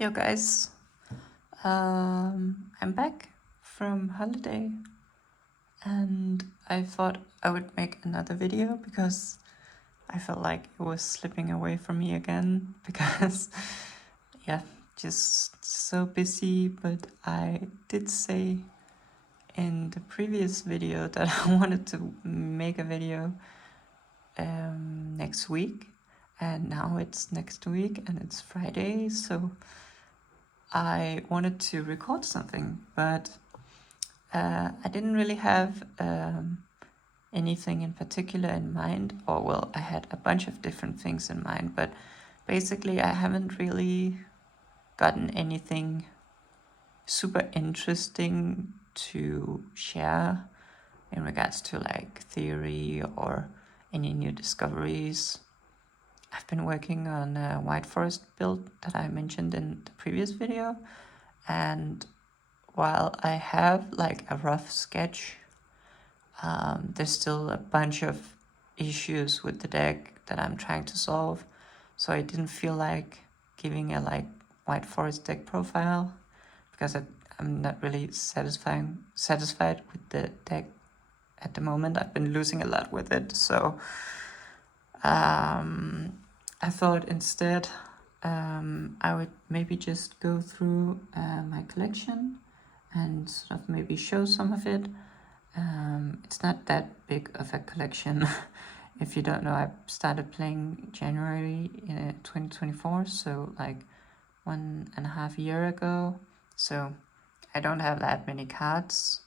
Yo guys, I'm back from holiday and I thought I would make another video because I felt like it was slipping away from me again because yeah, just so busy. But I did say in the previous video that I wanted to make a video next week, and now it's next week and it's Friday, so I wanted to record something, but I didn't really have anything in particular in mind, or well, I had a bunch of different things in mind, but basically I haven't really gotten anything super interesting to share in regards to like theory or any new discoveries. I've been working on a white forest build that I mentioned in the previous video, and while I have like a rough sketch, there's still a bunch of issues with the deck that I'm trying to solve, so I didn't feel like giving a like white forest deck profile because I'm not really satisfied with the deck at the moment. I've been losing a lot with it, so I thought instead I would maybe just go through my collection and sort of maybe show some of it. It's not that big of a collection. If you don't know, I started playing January 2024, so like 1.5 years ago. So I don't have that many cards,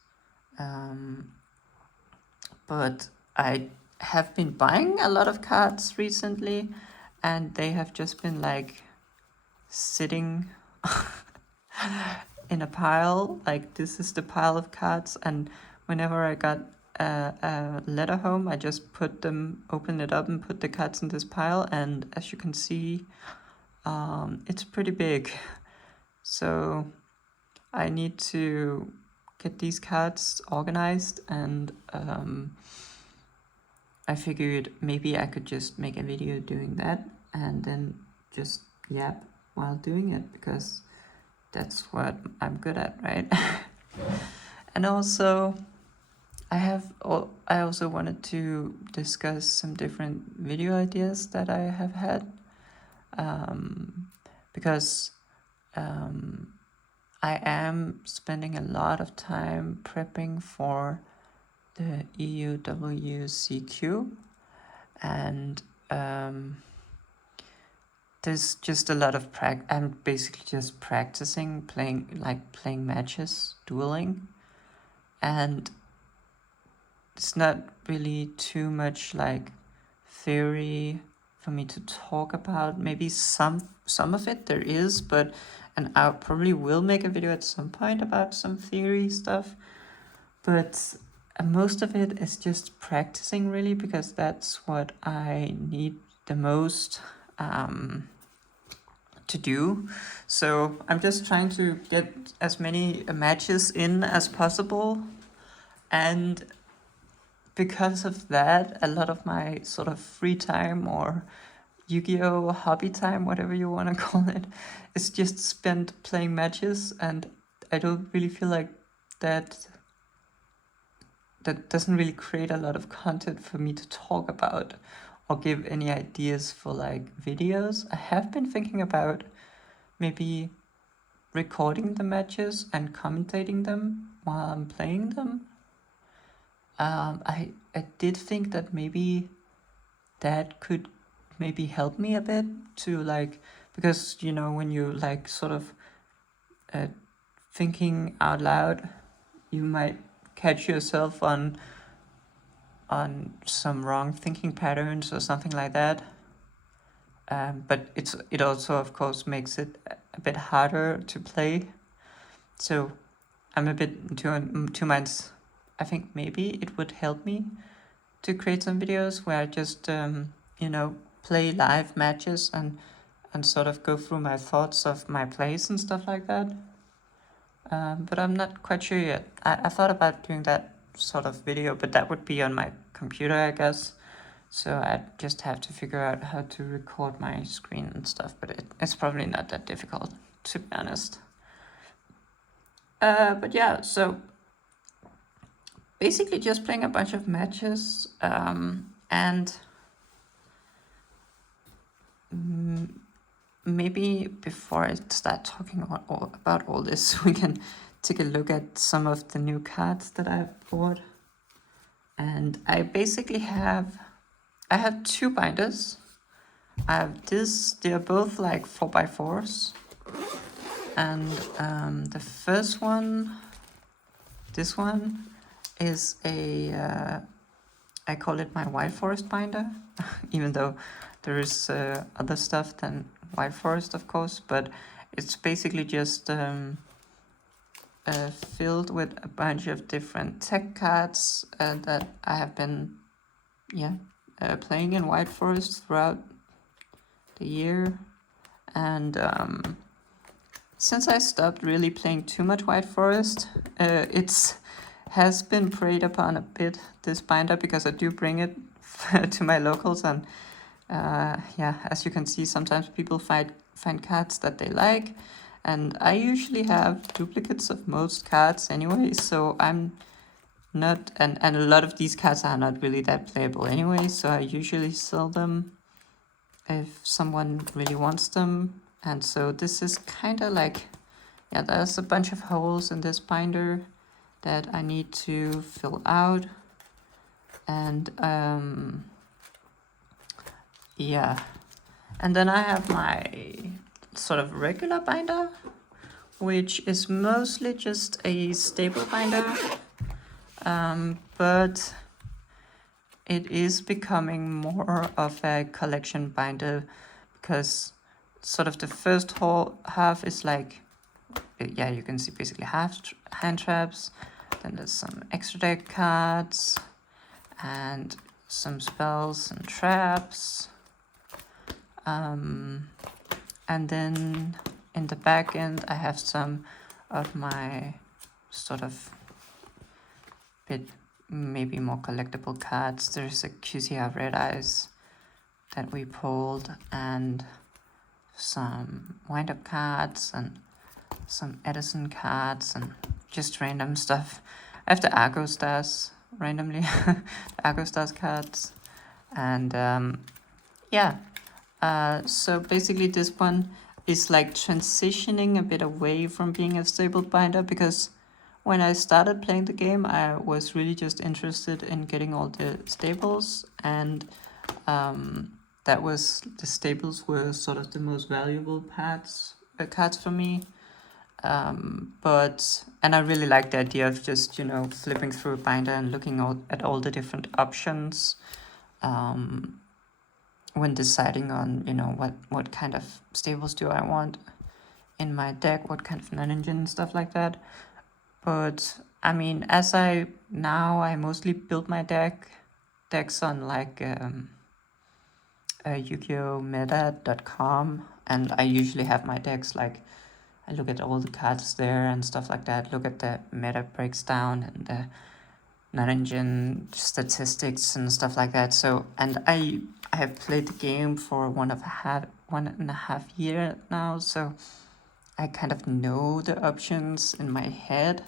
but I have been buying a lot of cards recently, and they have just been like sitting in a pile. Like, this is the pile of cards, and whenever I got a letter home, I just open it up and put the cards in this pile, and as you can see, it's pretty big. So I need to get these cards organized, and I figured maybe I could just make a video doing that and then just yap while doing it, because that's what I'm good at, right? And also I also wanted to discuss some different video ideas that I have had, because I am spending a lot of time prepping for the EUWCQ, and there's just a lot of I'm basically just practicing playing matches, dueling, and it's not really too much like theory for me to talk about. Maybe some of it there is, but and I probably will make a video at some point about some theory stuff, but most of it is just practicing, really, because that's what I need the most to do. So I'm just trying to get as many matches in as possible, and because of that, a lot of my sort of free time or Yu-Gi-Oh hobby time, whatever you want to call it, is just spent playing matches, and I don't really feel like that doesn't really create a lot of content for me to talk about or give any ideas for like videos. I have been thinking about maybe recording the matches and commentating them while I'm playing them. I did think that maybe that could maybe help me a bit to like, because you know, when you like sort of thinking out loud, you might catch yourself on some wrong thinking patterns or something like that. But it also, of course, makes it a bit harder to play. So I'm a bit in two minds. I think maybe it would help me to create some videos where I just play live matches and sort of go through my thoughts of my plays and stuff like that. But I'm not quite sure yet. I thought about doing that sort of video, but that would be on my computer, I guess. So I just have to figure out how to record my screen and stuff, but it's probably not that difficult. to be honest. But yeah, so basically just playing a bunch of matches, and maybe before I start talking about all this, we can take a look at some of the new cards that I've bought. And I basically have 2 binders. I have this, they're both like 4x4s. And the first one, this one, is a, I call it my Wild Forest binder, even though there is other stuff than Wild Forest, of course, but it's basically just filled with a bunch of different tech cards that I have been, playing in Wild Forest throughout the year. And since I stopped really playing too much Wild Forest, it's has been preyed upon a bit, this binder, because I do bring it to my locals, and as you can see, sometimes people find cards that they like, and I usually have duplicates of most cards anyway, so I'm not, and a lot of these cards are not really that playable anyway, so I usually sell them if someone really wants them. And so this is kind of like, there's a bunch of holes in this binder that I need to fill out. And and then I have my sort of regular binder, which is mostly just a staple binder, but it is becoming more of a collection binder, because sort of the first whole half is like, you can see basically half hand traps, then there's some extra deck cards, and some spells and traps. And then in the back end, I have some of my sort of bit maybe more collectible cards. There's a QCR Red Eyes that we pulled, and some wind-up cards, and some Edison cards, and just random stuff. I have the Argo Stars randomly, the Argo Stars cards, and so basically this one is like transitioning a bit away from being a stable binder, because when I started playing the game, I was really just interested in getting all the staples, and the staples were sort of the most valuable cards for me. And I really like the idea of just, flipping through a binder and looking at all the different options when deciding on, what kind of staples do I want in my deck, what kind of non-engine and stuff like that. But I mean, I mostly build my decks on like Yu-Gi-Oh! And I usually have my decks like, I look at all the cards there and stuff like that, look at the meta breaks down and the non-engine statistics and stuff like that. So, and I have played the game for 1.5 years now, so I kind of know the options in my head.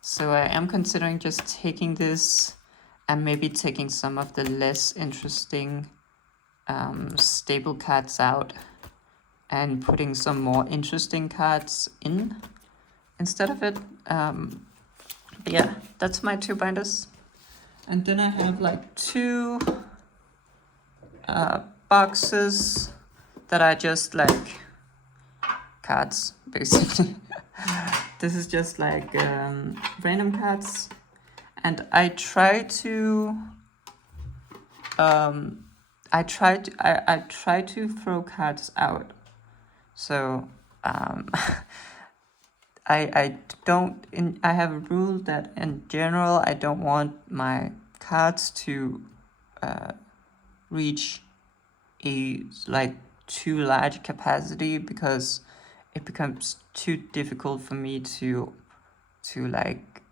So I am considering just taking this and maybe taking some of the less interesting stable cards out and putting some more interesting cards in instead of it. That's my 2 binders. And then I have like 2 boxes that are just like cards, basically. This is just like random cards, and I try to throw cards out. So I have a rule that in general I don't want my cards to reach a like too large capacity, because it becomes too difficult for me to like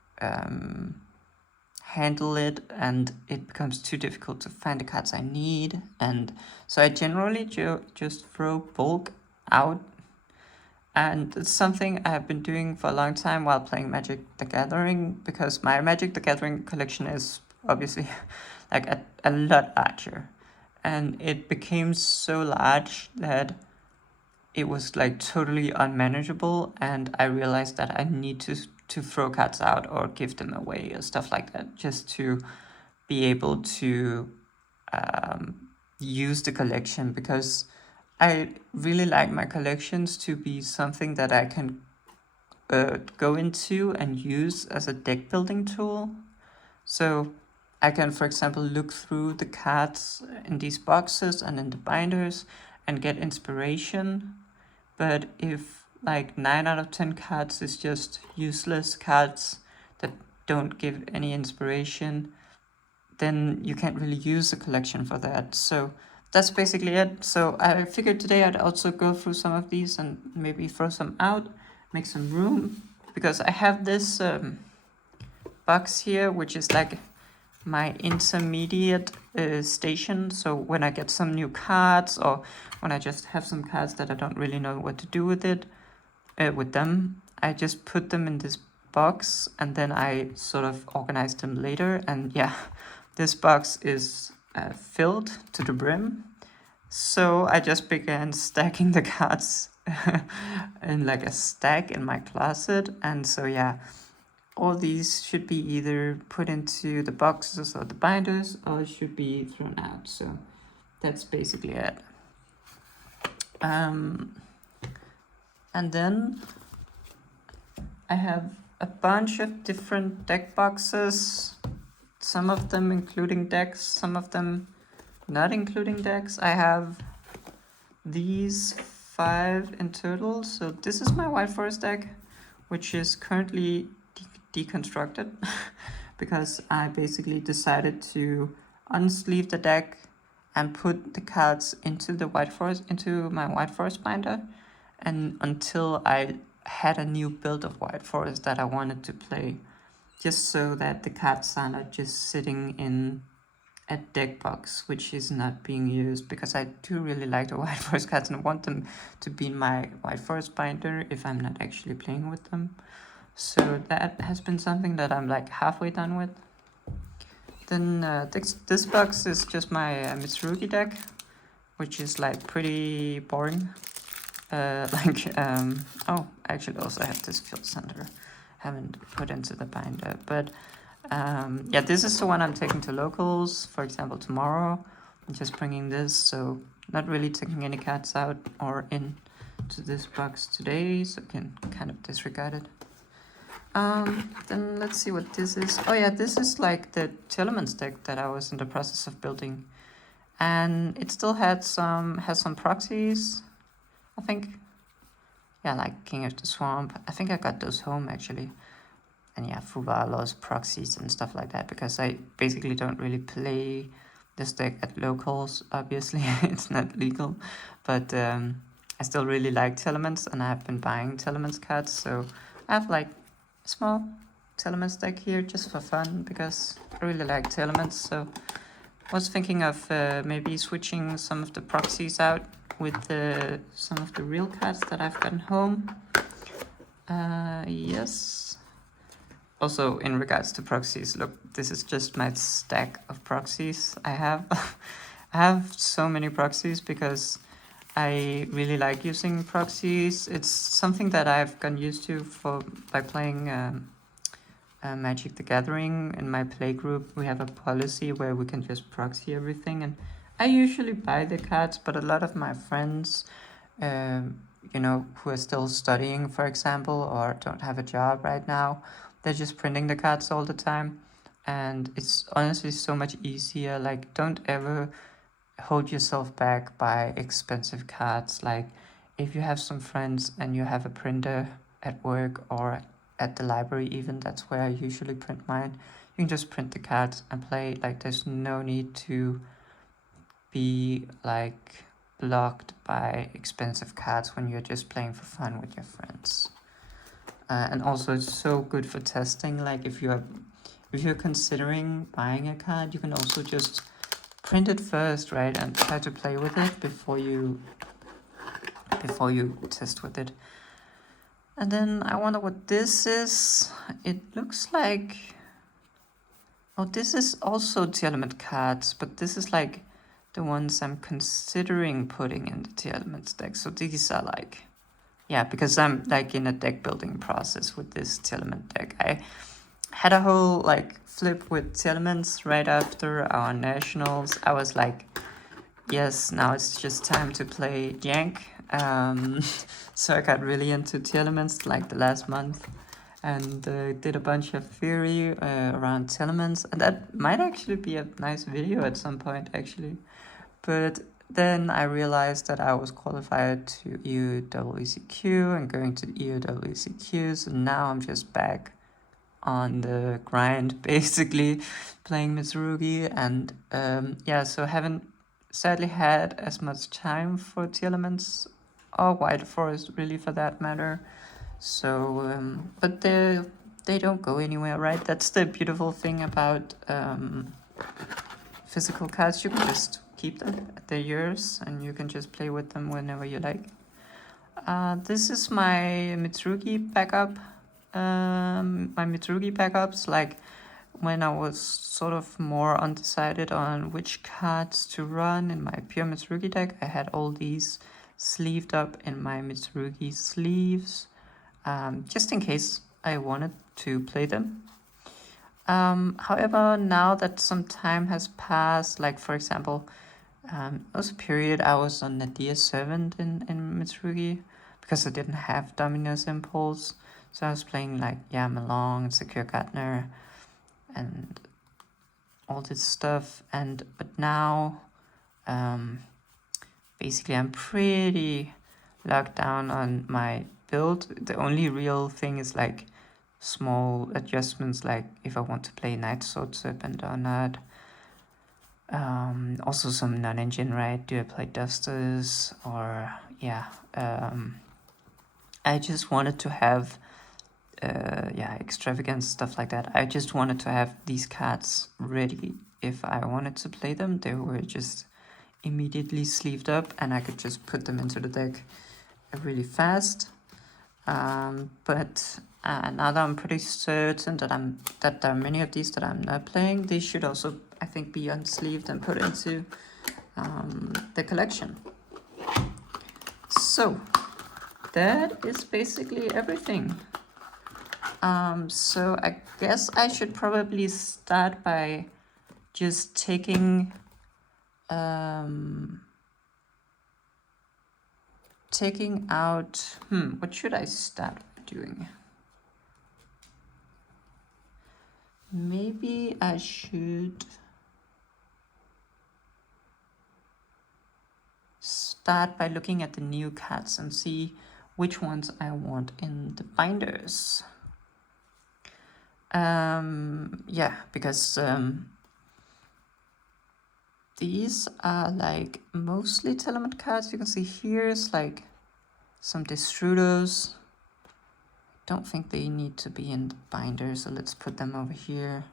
handle it, and it becomes too difficult to find the cards I need. And so I generally just throw bulk out And it's something I have been doing for a long time while playing Magic the Gathering, because my Magic the Gathering collection is obviously like a lot larger. And it became so large that it was like totally unmanageable, and I realized that I need to throw cards out or give them away or stuff like that, just to be able to use the collection, because I really like my collections to be something that I can go into and use as a deck building tool. So I can, for example, look through the cards in these boxes and in the binders and get inspiration. But if like 9 out of 10 cards is just useless cards that don't give any inspiration, then you can't really use a collection for that. So that's basically it. So I figured today I'd also go through some of these and maybe throw some out, make some room, because I have this box here, which is like my intermediate station. So when I get some new cards, or when I just have some cards that I don't really know what to do with with them, I just put them in this box and then I sort of organize them later. And yeah, this box is filled to the brim. So I just began stacking the cards in like a stack in my closet. And so yeah, all these should be either put into the boxes or the binders, or should be thrown out. So that's basically it. And then I have a bunch of different deck boxes, some of them including decks, some of them not including decks. I have these 5 in total. So this is my White Forest deck, which is currently deconstructed because I basically decided to unsleeve the deck and put the cards into my White Forest binder, and until I had a new build of White Forest that I wanted to play, just so that the cards are not just sitting in a deck box which is not being used, because I do really like the White Forest cards and want them to be in my White Forest binder if I'm not actually playing with them. So that has been something that I'm like halfway done with. Then this box is just my Mitsurugi deck, which is like pretty boring. Oh, I actually also have this field center, haven't put into the binder, but yeah, this is the one I'm taking to locals, for example, tomorrow. I'm just bringing this, so not really taking any cards out or in to this box today, so I can kind of disregard it. Then let's see what this is. Oh yeah, this is like the Telemans deck that I was in the process of building, and it still has some proxies, I think. Yeah, like King of the Swamp. I think I got those home actually. And yeah, Fuvalos, proxies and stuff like that, because I basically don't really play this deck at locals, obviously. It's not legal, but I still really like Telemans, and I've been buying Telemans cards, so I have like a small Telemans deck here just for fun, because I really like Telemans. So I was thinking of maybe switching some of the proxies out with some of the real cards that I've gotten home. Yes. Also, in regards to proxies, look, this is just my stack of proxies I have. I have so many proxies because I really like using proxies. It's something that I've gotten used to by playing Magic the Gathering. In my play group, we have a policy where we can just proxy everything, and I usually buy the cards, but a lot of my friends, who are still studying, for example, or don't have a job right now, they're just printing the cards all the time, and it's honestly so much easier. Like, don't ever hold yourself back by expensive cards. Like, if you have some friends and you have a printer at work or at the library even, that's where I usually print mine, you can just print the cards and play. Like, there's no need to be like blocked by expensive cards when you're just playing for fun with your friends. And also it's so good for testing. Like, if you're considering buying a card, you can also just print it first, right, and try to play with it before you test with it. And then I wonder what this is. It looks like... Oh, this is also Telement cards, but this is like the ones I'm considering putting in the Telements deck. So these are like... Yeah, because I'm like in a deck building process with this Telement deck. I had a whole like flip with Telements right after our nationals. I was like, yes, now it's just time to play Yank. So I got really into Telements like the last month, and did a bunch of theory around Telements, and that might actually be a nice video at some point actually. But then I realized that I was qualified to EUWCQ and going to EUWCQ, so now I'm just back on the grind basically, playing Mitsurugi, and yeah, so haven't sadly had as much time for the elements or White Forest really for that matter. So but they don't go anywhere, right? That's the beautiful thing about physical cards. You can just keep them, they're yours, and you can just play with them whenever you like. This is my Mitsurugi backup. My Mitsurugi backups, like when I was sort of more undecided on which cards to run in my pure Mitsurugi deck, I had all these sleeved up in my Mitsurugi sleeves, just in case I wanted to play them. However, now that some time has passed, like for example, there was a period I was on Nadir 7 in Mitsurugi because I didn't have Dominus Impulse. So I was playing like Melong, Secure Gardener, and all this stuff. But now, basically, I'm pretty locked down on my build. The only real thing is like small adjustments, like if I want to play Night Sword Serpent or not. Also some non-engine, right? Do I play Dusters or yeah? I just wanted to have extravagant stuff like that. I just wanted to have these cards ready if I wanted to play them. They were just immediately sleeved up and I could just put them into the deck really fast. But now that I'm pretty certain that there are many of these that I'm not playing, they should also, I think, be unsleeved and put into the collection. So that is basically everything. So I guess I should probably start by just taking out, what should I start doing? Maybe I should start by looking at the new cards and see which ones I want in the binders. Yeah, because these are like mostly Telement cards. You can see here's like some Destrudos. Don't think they need to be in the binder, so let's put them over here.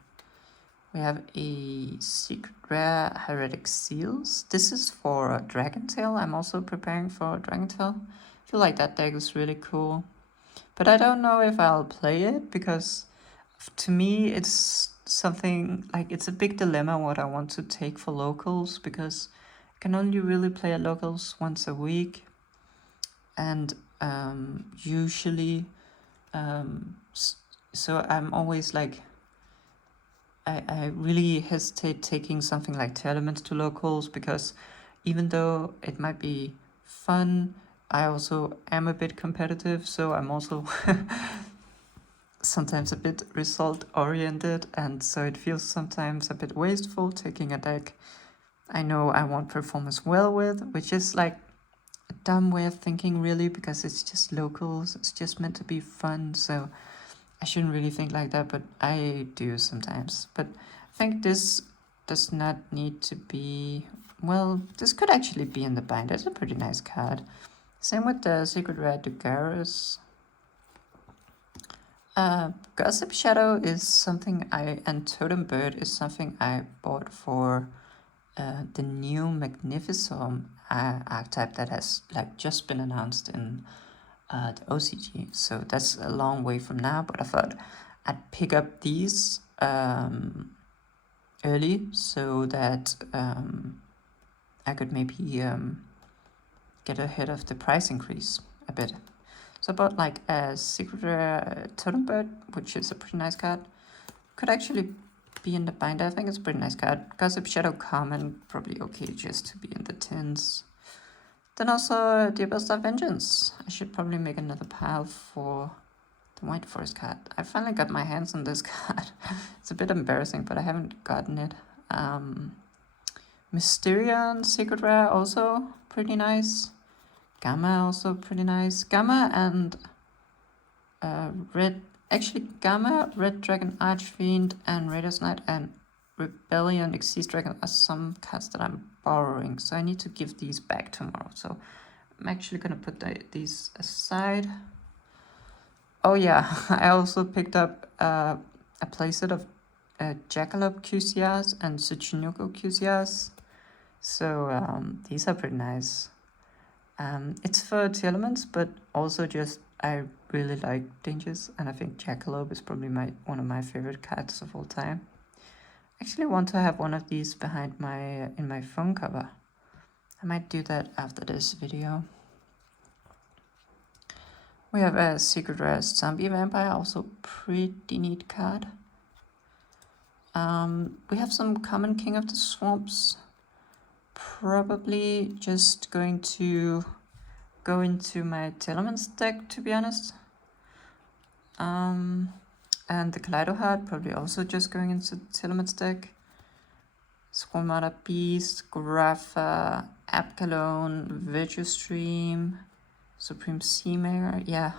We have a secret rare Heretic Seals. This is for Dragontail. I'm also preparing for Dragontail. I feel like that deck is really cool. But I don't know if I'll play it because to me it's something like it's a big dilemma what I want to take for locals, because I can only really play at locals once a week. And usually so I'm always like I really hesitate taking something like Telements to locals, because even though it might be fun, I also am a bit competitive, so I'm also sometimes a bit result oriented, and so it feels sometimes a bit wasteful taking a deck I know I won't perform as well with, which is like a dumb way of thinking really, because it's just locals, it's just meant to be fun, so I shouldn't really think like that, but I do sometimes. But I think this does not need to be, well, this could actually be in the binder. It's a pretty nice card. Same with the Secret Rare Dugaris. Gossip Shadow is something and Totem Bird is something I bought for the new Magnificent archetype that has like just been announced in the OCG. So that's a long way from now, but I thought I'd pick up these early so that I could maybe get ahead of the price increase a bit. So I bought like a secret rare totem bird, which is a pretty nice card. Could actually be in the binder. I think it's a pretty nice card. Gossip Shadow Common, probably okay just to be in the tins. Then also Diabellstar Vengeance. I should probably make another pile for the White Forest card. I finally got my hands on this card. It's a bit embarrassing, but I haven't gotten it. Mysterion Secret Rare also pretty nice. Gamma also pretty nice. Gamma and Red... Actually, Gamma, Red Dragon Archfiend, and Raiders Knight and Rebellion Xyz Dragon are some cards that I'm borrowing, so I need to give these back tomorrow. So I'm actually gonna put these aside. Oh yeah, I also picked up a playset of Jackalope QCRs and Tsuchinoko QCRs. So these are pretty nice. It's for two elements, but also just I really like Dangers, and I think Jackalope is probably one of my favorite cards of all time. I actually want to have one of these behind in my phone cover. I might do that after this video. We have a Secret Rare Zombie Vampire, also pretty neat card. We have some common King of the Swamps. Probably just going to go into my Telements deck, to be honest. And the Kaleido Heart, probably also just going into the Telements deck. Squamata Beast, Grapha, Abkalone, Virtue Stream, Supreme Seamare. Yeah,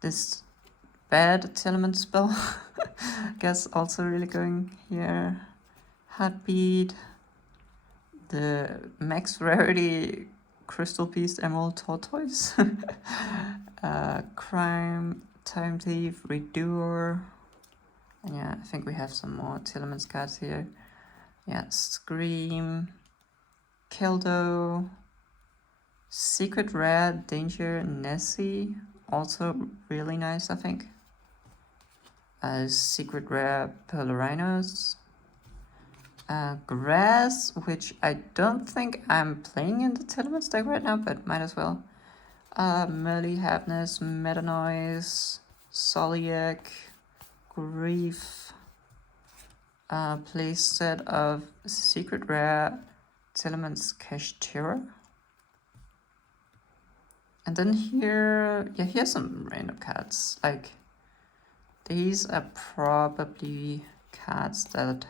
this bad Telement spell, I guess also really going here. Heartbeat, the max rarity Crystal Beast Emerald Tortoise, Crime, Time Thief, Redoer. And yeah, I think we have some more Telements cards here. Yeah, Scream, Keldo, Secret Rare, Danger, Nessie, also really nice, I think. Secret Rare, Pelerinos, Grass, which I don't think I'm playing in the Telements deck right now, but might as well. Merly, Happiness, Metanoise, Soliac, Grief, playset of Secret Rare, Telements Kashtira. And then here, yeah, here's some random cards. Like, these are probably cards that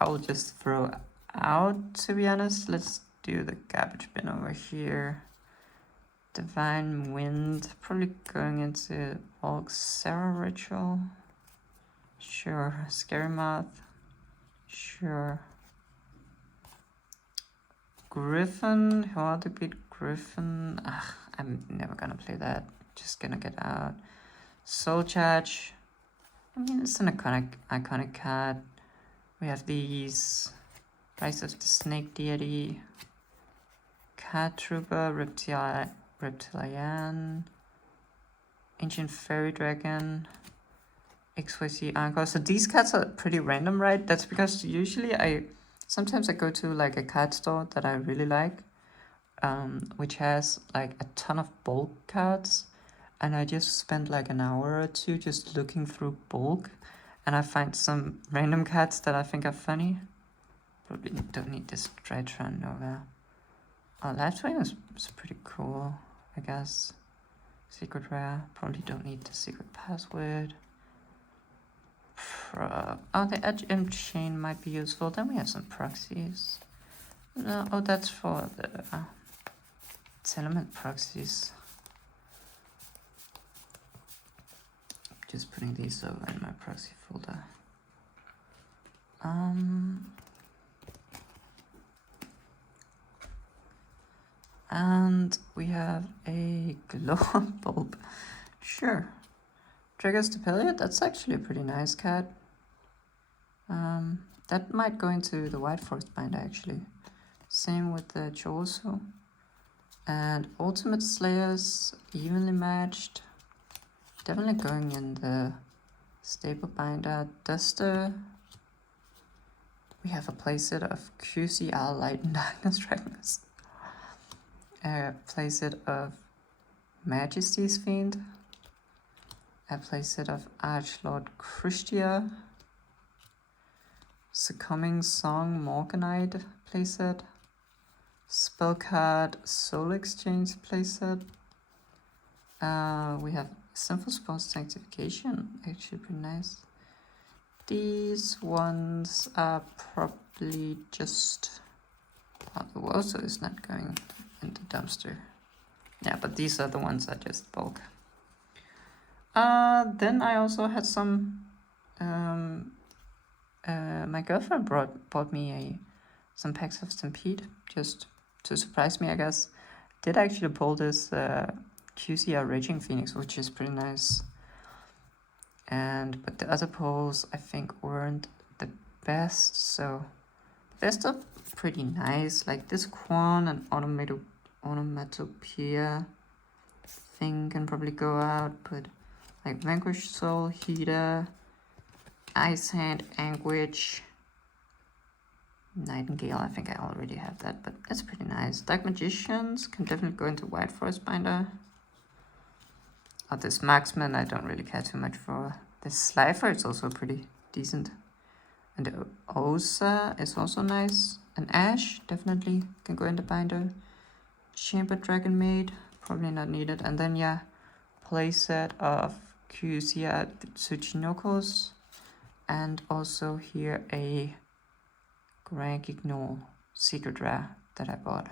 I'll just throw out, to be honest. Let's do the garbage bin over here. Divine Wind, probably going into Volk Sarah Ritual. Sure. Scary Moth. Sure. Griffin, how to beat Griffin? Ugh, I'm never gonna play that. Just gonna get out. Soul Charge. I mean, it's an iconic card. We have these. Rise of the Snake Deity. Card Trooper, Reptilian. Ancient Fairy Dragon. XYZ Anchor. So these cards are pretty random, right? That's because usually sometimes I go to like a card store that I really like, which has like a ton of bulk cards, and I just spend like an hour or two just looking through bulk, and I find some random cards that I think are funny. Probably don't need this Drytron Nova. Oh, Life Twin is pretty cool, I guess. Secret Rare. Probably don't need the secret password. Oh, the Edge Imp Chain might be useful. Then we have some proxies. Oh, that's for the Telement proxies. Just putting these over in my proxy folder. And we have a glow bulb. Sure. Triggers to Pelliot, that's actually a pretty nice card. That might go into the White Forest binder actually. Same with the Choso. And Ultimate Slayers, evenly matched. Definitely going in the staple binder. Duster. We have a playset of QCR Light and Darkness Dragons. A playset of Majesty's Fiend. A playset of Archlord Christia. Succumbing Song Morganite playset. Spell card Soul Exchange playset. We have Sinful Spell Sanctification, actually pretty nice. These ones are probably just... Oh, the Wozo is not going into dumpster. Yeah, but these are the ones that just bulk. Then I also had some... my girlfriend bought me some packs of Stampede, just to surprise me, I guess. Did actually pull this QCR Raging Phoenix, which is pretty nice. But the other pulls I think weren't the best, so they're still pretty nice. Like this Quan and Onomatopoeia thing can probably go out, but like Vanquish Soul, Hida, Ice Hand, Anguish, Nightingale, I think I already have that, but that's pretty nice. Dark Magicians can definitely go into White Forest binder. Oh, this Marksman I don't really care too much for. This Slifer is also pretty decent. And the Osa is also nice. And Ash definitely can go into binder. Chamber Dragon Maid, probably not needed. And then yeah, playset of QCR Tsuchinokos. And also here a Grand Ignore Secret Rare that I bought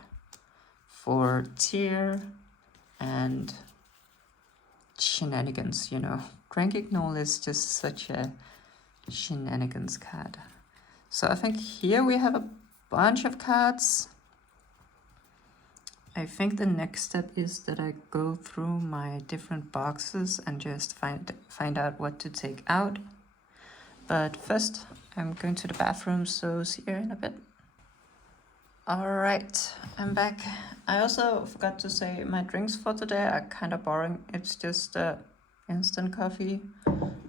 for tier and shenanigans, you know. Grand Ignore is just such a shenanigans card. So I think here we have a bunch of cards. I think the next step is that I go through my different boxes and just find out what to take out. But first, I'm going to the bathroom, so see you in a bit. Alright, I'm back. I also forgot to say my drinks for today are kind of boring. It's just instant coffee.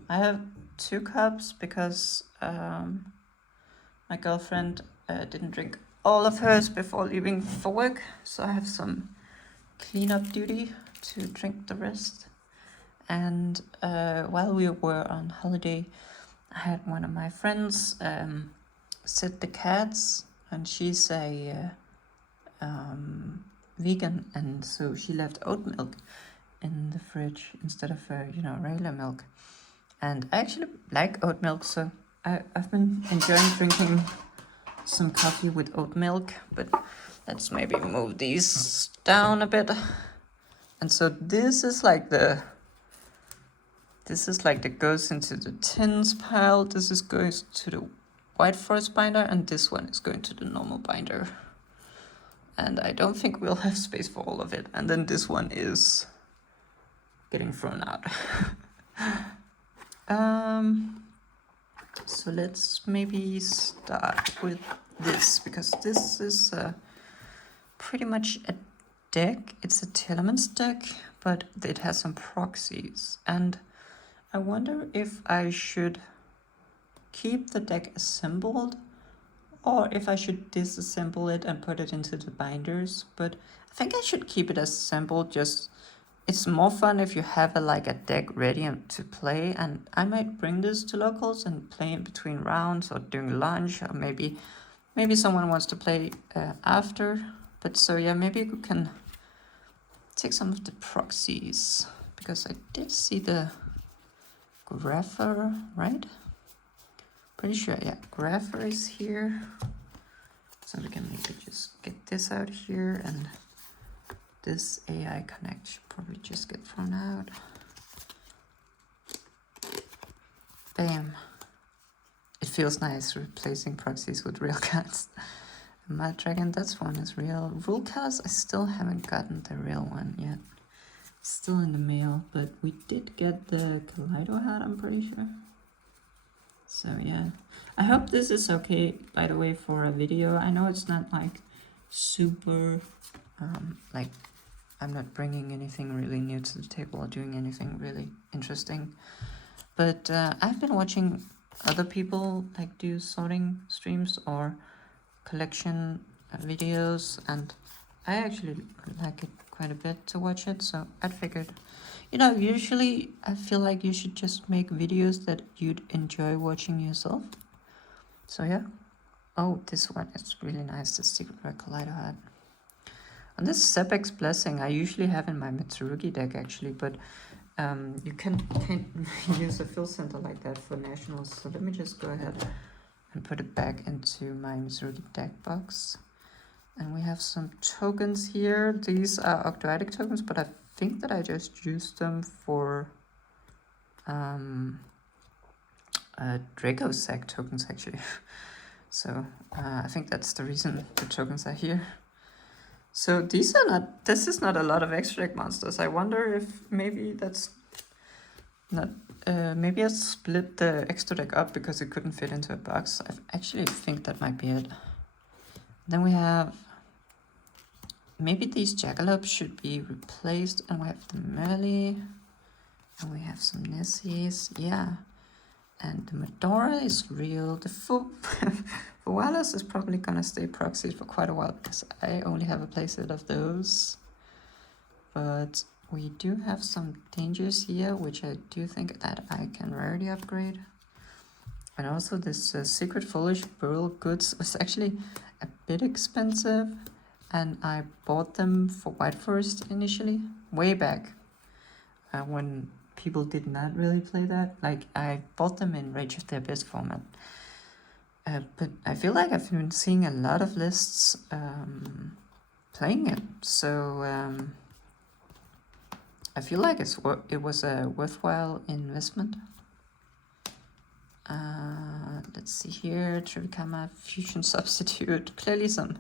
I have 2 cups because my girlfriend didn't drink all of hers before leaving for work. So I have some cleanup duty to drink the rest. And while we were on holiday, I had one of my friends sit the cats, and she's a vegan, and so she left oat milk in the fridge instead of regular milk. And I actually like oat milk, so I've been enjoying drinking some coffee with oat milk. But let's maybe move these down a bit. And so this is like the goes into the tins pile. This is goes to the White Forest binder, and this one is going to the normal binder. And I don't think we'll have space for all of it. And then this one is getting thrown out. So let's maybe start with this, because this is pretty much a deck. It's a Telements deck, but it has some proxies. And I wonder if I should keep the deck assembled or if I should disassemble it and put it into the binders. But I think I should keep it assembled. Just it's more fun if you have a deck ready to play. And I might bring this to locals and play in between rounds or during lunch, or maybe someone wants to play after. But so yeah, maybe we can take some of the proxies, because I did see the Grapher, right? Pretty sure, yeah, Grapher is here. So we can maybe just get this out here, and this AI Connect should probably just get thrown out. Bam. It feels nice replacing proxies with real cards. Mud Dragon, that's one is real. Rule cards, I still haven't gotten the real one yet. Still in the mail, but we did get the Kaleido hat, I'm pretty sure. So yeah, I hope this is okay, by the way, for a video. I know it's not super I'm not bringing anything really new to the table or doing anything really interesting. But I've been watching other people like do sorting streams or collection videos, and I actually like it quite a bit to watch it. So I figured, usually I feel like you should just make videos that you'd enjoy watching yourself. So yeah. Oh, this one is really nice, the Secret Rare Collider hat. And this Sepek's Blessing I usually have in my Mitsurugi deck actually, but you can't use a fill center like that for nationals. So let me just go ahead and put it back into my Mitsurugi deck box. And we have some tokens here. These are Octoadic tokens, but I think that I just used them for Draco Sack tokens actually. So I think that's the reason the tokens are here. So this is not a lot of extra deck monsters. I wonder if maybe that's not, maybe I split the extra deck up because it couldn't fit into a box. I actually think that might be it. Then we have, maybe these Jagalops should be replaced, and we have the Merly, and we have some Nessies, yeah. And the Medora is real. The Fualas is probably gonna stay proxies for quite a while because I only have a playset of those. But we do have some dangers here, which I do think that I can rarity upgrade. And also this Secret Foolish Burial Goods was actually a bit expensive, and I bought them for White Forest initially, way back when people did not really play that. Like, I bought them in Rage of the Abyss format. But I feel like I've been seeing a lot of lists playing it. So I feel like it was a worthwhile investment. Let's see here. Trivikama Fusion Substitute. Clearly a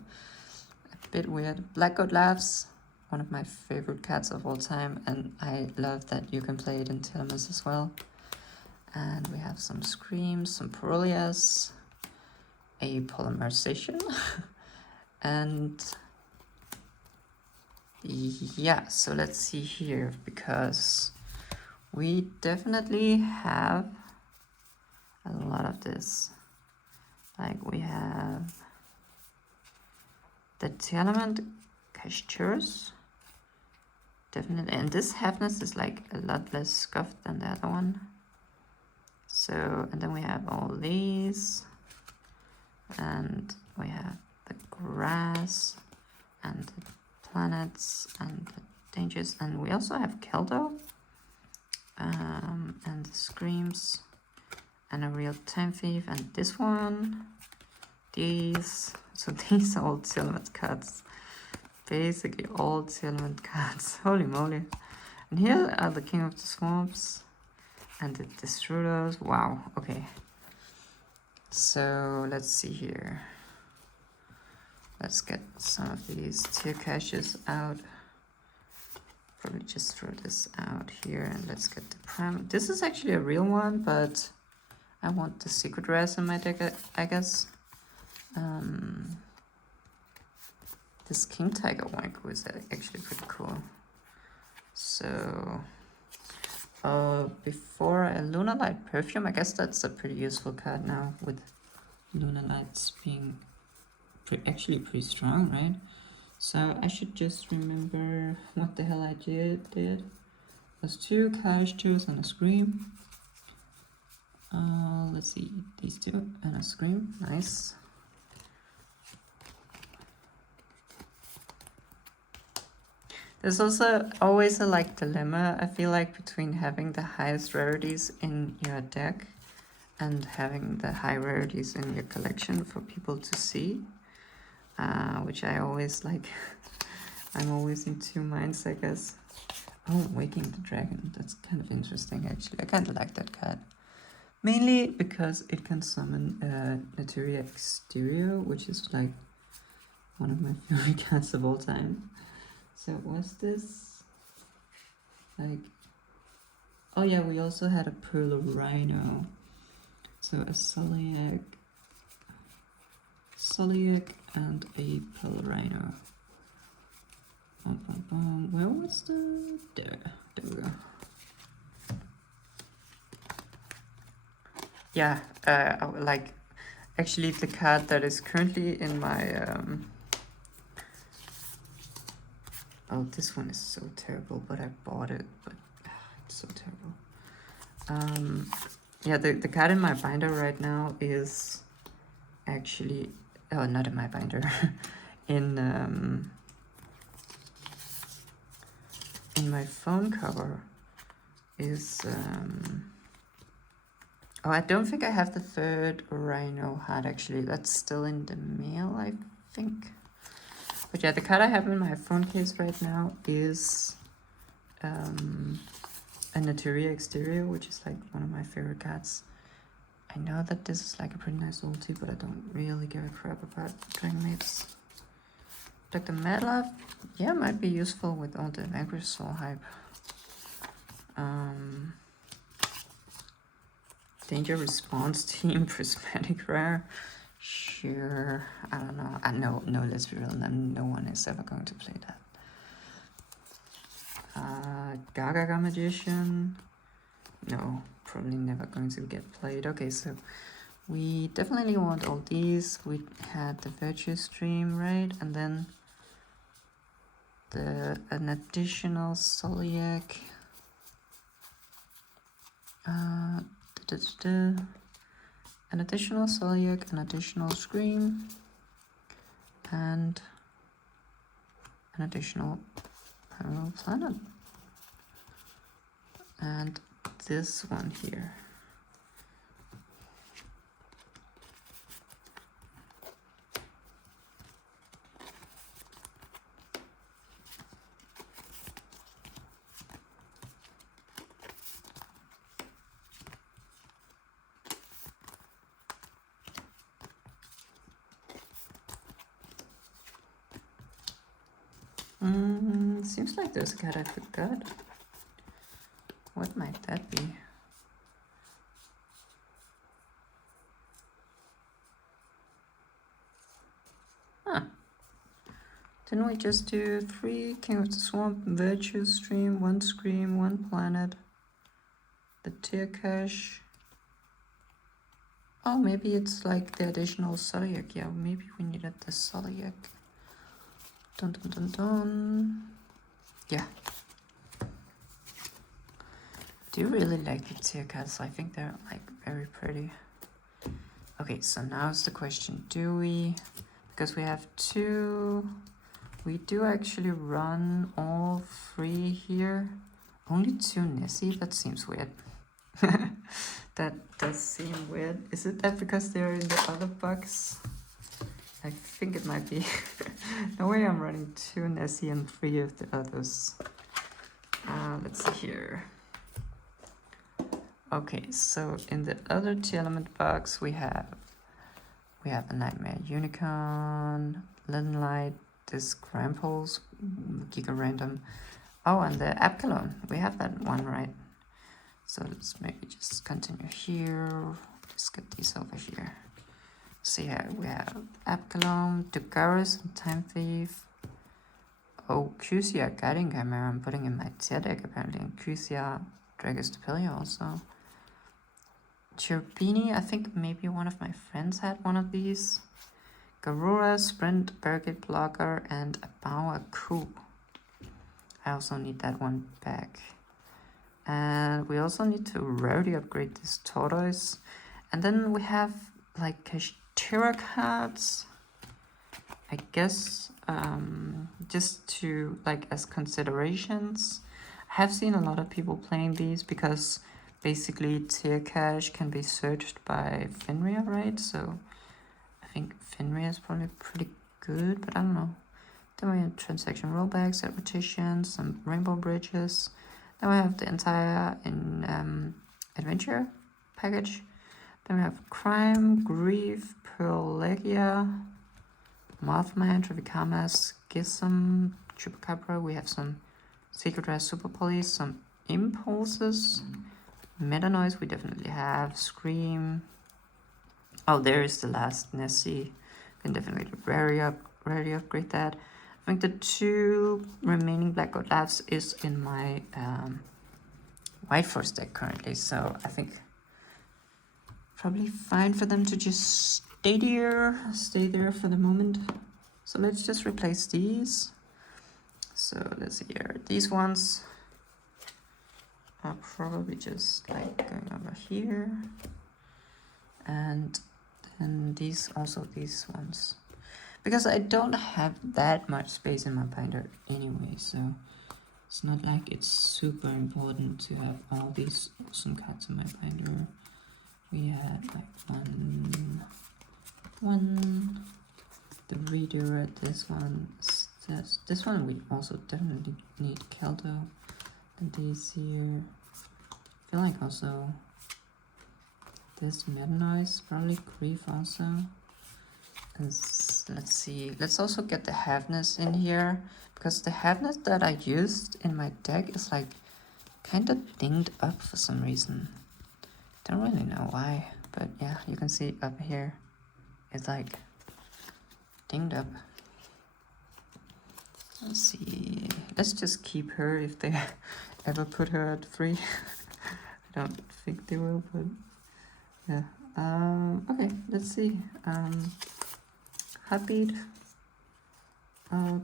bit weird. Black Goat Laughs. One of my favorite cards of all time, and I love that you can play it in Telemus as well. And we have some Screams, some Parolias, a Polymerization, and yeah, so let's see here, because we definitely have a lot of this. Like, we have the Telement Castures, definitely, and this Heaviness is like a lot less scuffed than the other one. So, and then we have all these, and we have the grass, and the planets, and the dangers, and we also have Keldo, and the Screams, and a real Time Thief, and this one, these, so these are all Telement cards. Basically all Telement cards. Holy moly. And here are the King of the Swamps and the Destruders. Wow, okay. So let's see here. Let's get some of these tier caches out. Probably just throw this out here, and let's get the Prime. This is actually a real one, but I want the secret rares in my deck, I guess. This King Tiger Wanko is actually pretty cool. So, before a Lunar Light Perfume, I guess that's a pretty useful card now, with Lunar Lights being actually pretty strong, right? So I should just remember what the hell I did. There's 2 Castures and a Scream. Let's see, these 2 and a Scream, nice. There's also always a dilemma, I feel like, between having the highest rarities in your deck and having the high rarities in your collection for people to see, which I always like. I'm always in 2 minds, I guess. Oh, Waking the Dragon, that's kind of interesting actually. I kind of like that card. Mainly because it can summon Naturia Exterior, which is like one of my favorite cards of all time. So was this like, oh yeah, we also had a Pearl Rhino. So a Soliac and a Pearl Rhino. Where was the... There we go. Yeah, I would like... Actually, the card that is currently in my... Oh, this one is so terrible, but I bought it, but it's so terrible. Yeah, the card in my binder right now is actually... Oh, not in my binder. In my phone cover is... Oh, I don't think I have the third Rhino hat, actually. That's still in the mail, I think. But yeah, the card I have in my phone case right now is a Naturia Exterior, which is like one of my favorite cards. I know that this is like a pretty nice ulti, but I don't really give a crap about Dragon Mates. Dr. Medlove, yeah, might be useful with all the Vanquish Soul hype. Danger Response Team, Prismatic Rare. Sure, I don't know. No, let's be real, no one is ever going to play that. Gaga Magician. No, probably never going to get played. Okay, so we definitely want all these. We had the Virtue Stream, right? And then an additional Soliac. An additional Soliac, an additional Scream, and an additional Primal Planet. And this one here. Seems like there's a card I forgot. What might that be? Huh. Didn't we just do 3 King of the Swamp, Virtue Stream, 1 Scream, 1 Planet, the Tier Cache? Oh, maybe it's like the additional Soliac. Yeah, maybe we needed the Soliac. Dun dun dun dun. Yeah. Do you really like the tier cards? I think they're like very pretty. Okay, so now is the question, do we, because we have 2, we do actually run all 3 here. Only 2 Nessie? That seems weird. That does seem weird. Is it that because they're in the other box? I think it might be. No way I'm running 2 Nessie and 3 of the others. Let's see here. Okay, so in the other 2 element box we have a Nightmare Unicorn, Linen Light, this Crime Pulse, Giga Random. Oh, and the Abkalon. We have that one, right? So let's maybe just continue here. Just get these over here. So yeah, we have Abkalon, Dugaris, and Time Thief. Oh, Cusia Guiding Chimera. I'm putting in my tier deck apparently. And Cusia Dragus Depelia also. Chirpini, I think maybe one of my friends had one of these. Garura, Sprint, Barricade Blocker, and a Bower Coup. I also need that one back. And we also need to rarely upgrade this Tortoise. And then we have like Kashtira cards. I guess just to like as considerations. I have seen a lot of people playing these because basically tier cache can be searched by Fenrir, right? So I think Fenrir is probably pretty good, but I don't know. Then we have transaction rollbacks, set rotations, some rainbow bridges. Then we have the entire adventure package. Then we have Crime, Grief, Pearlegia, Mothman, Travikamas, Gism, Chupacabra. We have some Secret Rare Super Police, some Impulses, Meta Noise we definitely have, Scream. Oh, there is the last Nessie. Can definitely rarely upgrade that. I think the 2 remaining Black God Laughs is in my White Force deck currently, so I think probably fine for them to just stay there for the moment. So let's just replace these. So let's see here, these ones are probably just like going over here, and then these ones, because I don't have that much space in my binder anyway, so it's not like it's super important to have all these awesome cards in my binder. We had like one, the reader, this one, this one we also definitely need Kelto, and these here, I feel like also this Meta Noise, probably Grief also. And let's see, let's also get the Agnes in here, because the Agnes that I used in my deck is like kind of dinged up for some reason. Don't really know why, but yeah, you can see up here it's like dinged up. Let's see, let's just keep her if they ever put her at 3. I don't think they will, but yeah. Okay, let's see. Heartbeat.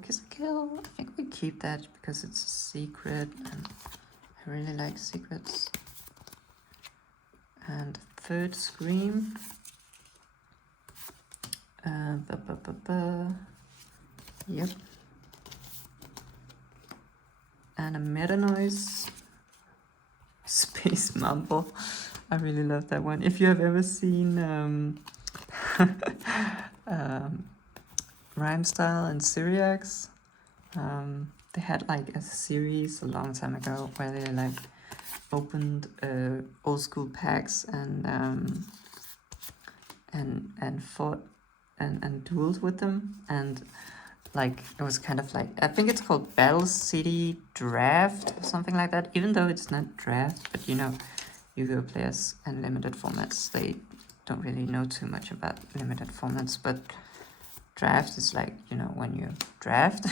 Kiss and Kill. I think we keep that because it's a secret, and I really like secrets. And Third Scream. Yep. And a Meta Noise. Space Mumble. I really love that one. If you have ever seen Rhyme Style and Syriax, they had like a series a long time ago where they like opened old school packs and fought and dueled with them, and like it was kind of like, I think it's called Battle City Draft or something like that, even though it's not draft, but you know, Yu-Gi-Oh players and limited formats, they don't really know too much about limited formats, but draft is like, you know, when you draft.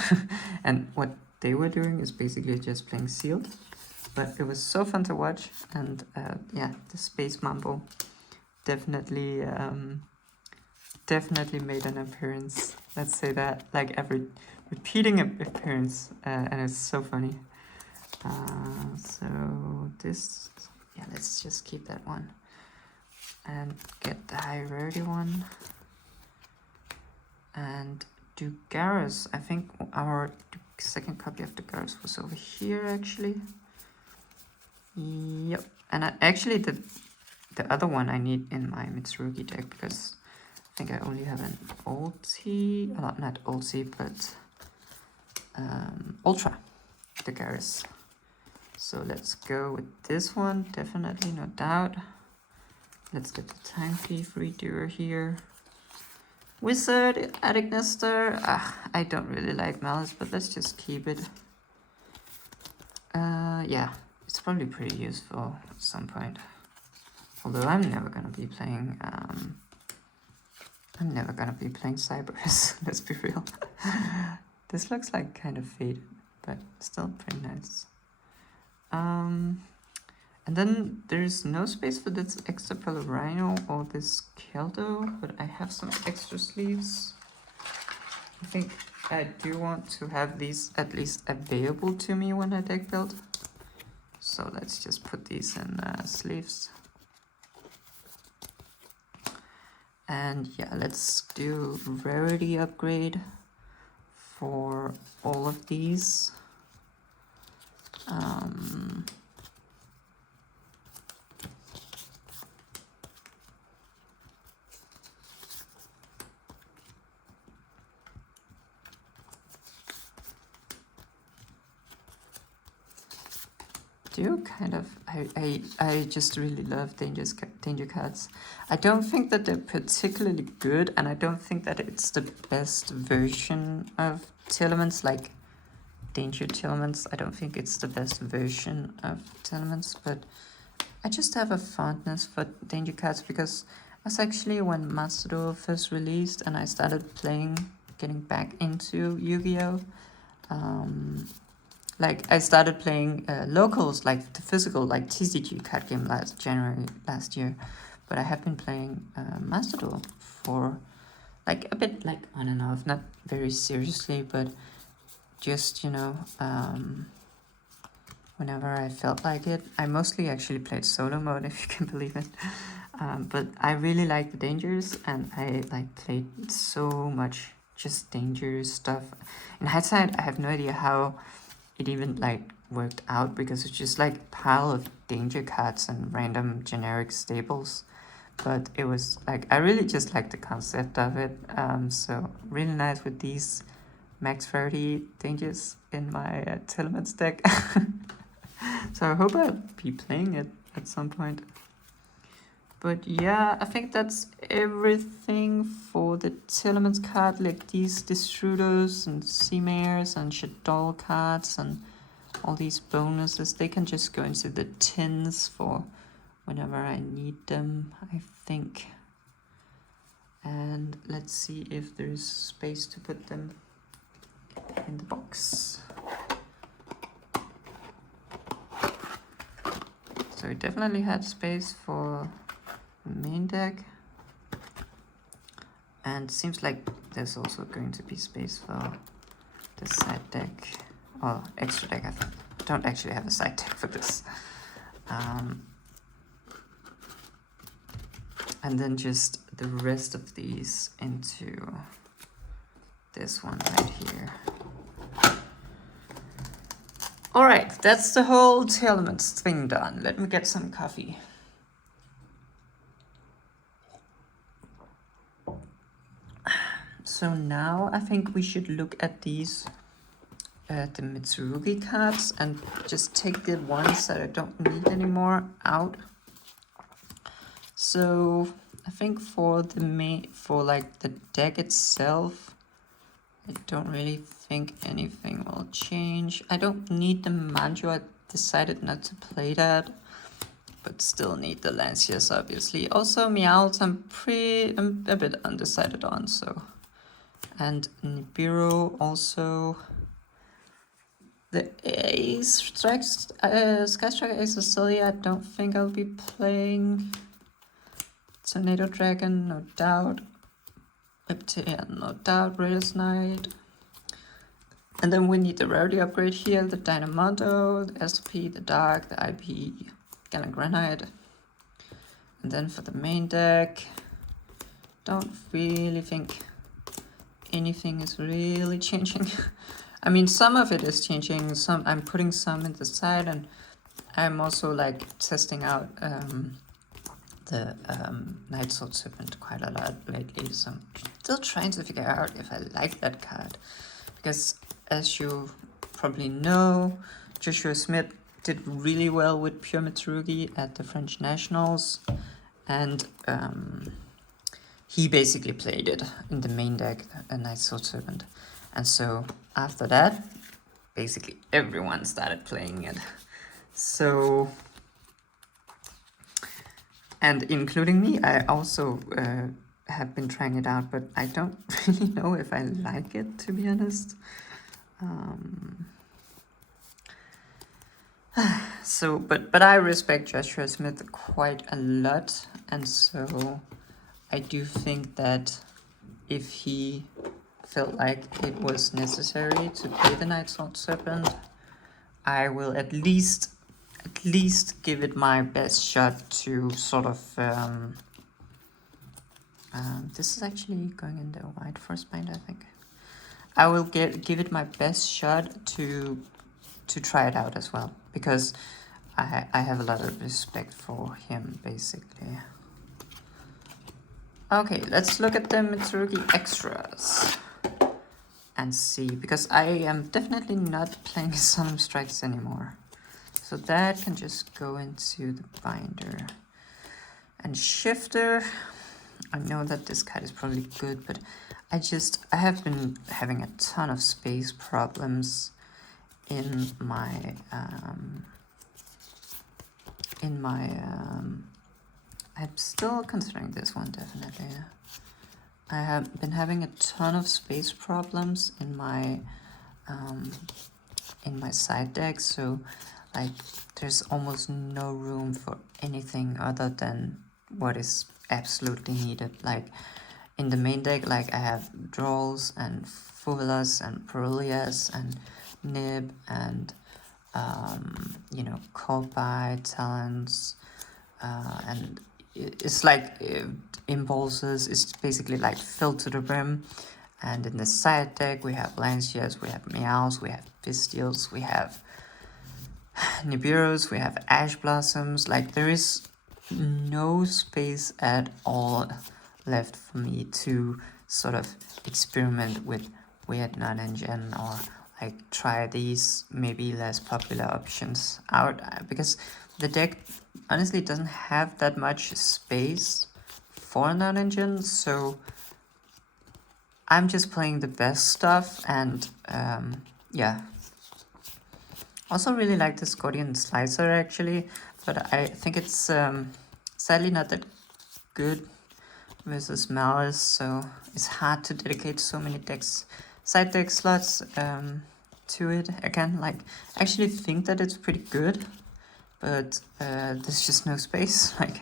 And what they were doing is basically just playing sealed, but it was so fun to watch. And yeah, the Space Mumble definitely made an appearance, let's say that, like every repeating appearance, and it's so funny. So this, yeah, let's just keep that one and get the high rarity one. And Dugaris, I think our second copy of Dugaris was over here actually. Yep, and actually the other one I need in my Mitsurugi deck, because I think I only have an ulti, not ulti, but Ultra Dugaris. So let's go with this one, definitely, no doubt. Let's get the Time Thief Redoer here. Wizard, Agnes. I don't really like Malice, but let's just keep it. Yeah, it's probably pretty useful at some point. Although I'm never gonna be playing Cybers, let's be real. This looks like kind of faded, but still pretty nice. And then there's no space for this extra Rhino or this Keldo, but I have some extra sleeves. I think I do want to have these at least available to me when I deck build. So let's just put these in sleeves. And yeah, let's do rarity upgrade for all of these. Kind of, I just really love danger cards. I don't think that they're particularly good, and I don't think that it's the best version of Telements, like danger Telements. I don't think it's the best version of Telements, but I just have a fondness for danger cards, because that's actually when Master Duel first released and I started playing getting back into Yu-Gi-Oh. Like I started playing locals, like the physical, like TCG card game January last year, but I have been playing Master Duel for like a bit like on and off, not very seriously, but just, you know, whenever I felt like it. I mostly actually played solo mode, if you can believe it. But I really like the dangers, and I like played so much just dangerous stuff. In hindsight, I have no idea how it even like worked out, because it's just like a pile of danger cards and random generic staples. But it was like, I really just like the concept of it. So really nice with these max 30 dangers in my Telements deck. So I hope I'll be playing it at some point. But yeah, I think that's everything for the Telements card, like these Destrudos and Seamares and Shaddoll cards and all these bonuses. They can just go into the tins for whenever I need them, I think. And let's see if there's space to put them in the box. So it definitely had space for the main deck. And seems like there's also going to be space for the side deck. Or extra deck, I don't actually have a side deck for this. And then just the rest of these into this one right here. Alright, that's the whole Telements thing done. Let me get some coffee. So now I think we should look at these, the Mitsurugi cards, and just take the ones that I don't need anymore out. So I think for like the deck itself, I don't really think anything will change. I don't need the Manjo. I decided not to play that, but still need the Lanciers, obviously. Also Meowth, I'm a bit undecided on, so. And Nibiru also. The Sky Striker Ace Australia, I don't think I'll be playing. Tornado Dragon, no doubt. Reptilian, no doubt. Raiders Knight. And then we need the rarity upgrade here, the Dynamondo, the SP, the Dark, the IP, Gallant Granite. And then for the main deck, don't really think anything is really changing. I mean, some of it is changing, some I'm putting some in the side, and I'm also like testing out the Night Sword Serpent quite a lot lately, so I'm still trying to figure out if I like that card. Because as you probably know, Joshua Smith did really well with Pure Mitsurugi at the French Nationals, and he basically played it in the main deck, a Night Sword Serpent. And so after that, basically everyone started playing it. So, and including me, I also have been trying it out, but I don't really know if I like it, to be honest. So, but I respect Joshua Smith quite a lot, and so I do think that if he felt like it was necessary to play the Night Sword Serpent, I will at least give it my best shot to sort of this is actually going in the white first bind, I think. I will give it my best shot to try it out as well, because I have a lot of respect for him, basically. Okay, let's look at the Mitsurugi extras and see, because I am definitely not playing Solemn Strikes anymore. So that can just go into the binder. And Shifter, I know that this card is probably good, but I have been having a ton of space problems in my I'm still considering this one, definitely. I have been having a ton of space problems in my side deck, so like there's almost no room for anything other than what is absolutely needed. Like in the main deck, like I have Drolls and Fuvilas and Perilias and Nib and you know, Corby, Talents, and it's like impulses. It's basically like filled to the brim. And in the side deck, we have Lancias, we have Meows, we have Pistials, we have Nibiru's, we have Ash Blossoms. Like there is no space at all left for me to sort of experiment with weird non-engine or like try these maybe less popular options out, because the deck honestly doesn't have that much space for non-engine, so I'm just playing the best stuff. And yeah, also really like the Scorpion Slicer actually, but I think it's sadly not that good versus Malice, so it's hard to dedicate so many side deck slots to it. Again, like I actually think that it's pretty good, but there's just no space. Like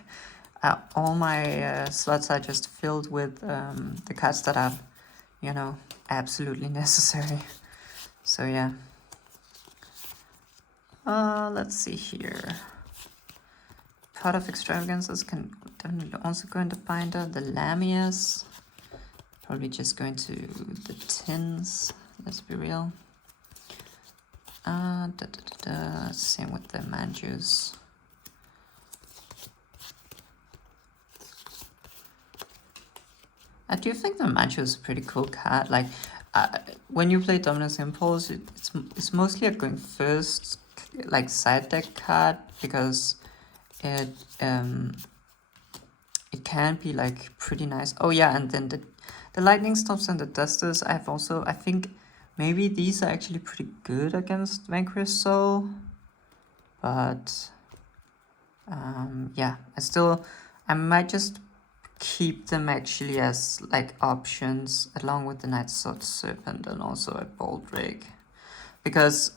all my slots are just filled with the cards that are, you know, absolutely necessary. So yeah. Let's see here. Pot of Extravagances can definitely also go into binder. The Lamias, probably just going to the tins, let's be real. Same with the Manjus. I do think the Manju is a pretty cool card. Like, when you play Dominus Impulse, it's mostly a going first, like, side deck card, because it can be, like, pretty nice. Oh, yeah, and then the Lightning Storms and the Dusters, I think maybe these are actually pretty good against Vanquish Soul. But, yeah, I might just keep them actually as like options along with the Night Sword Serpent and also a Boldrake, because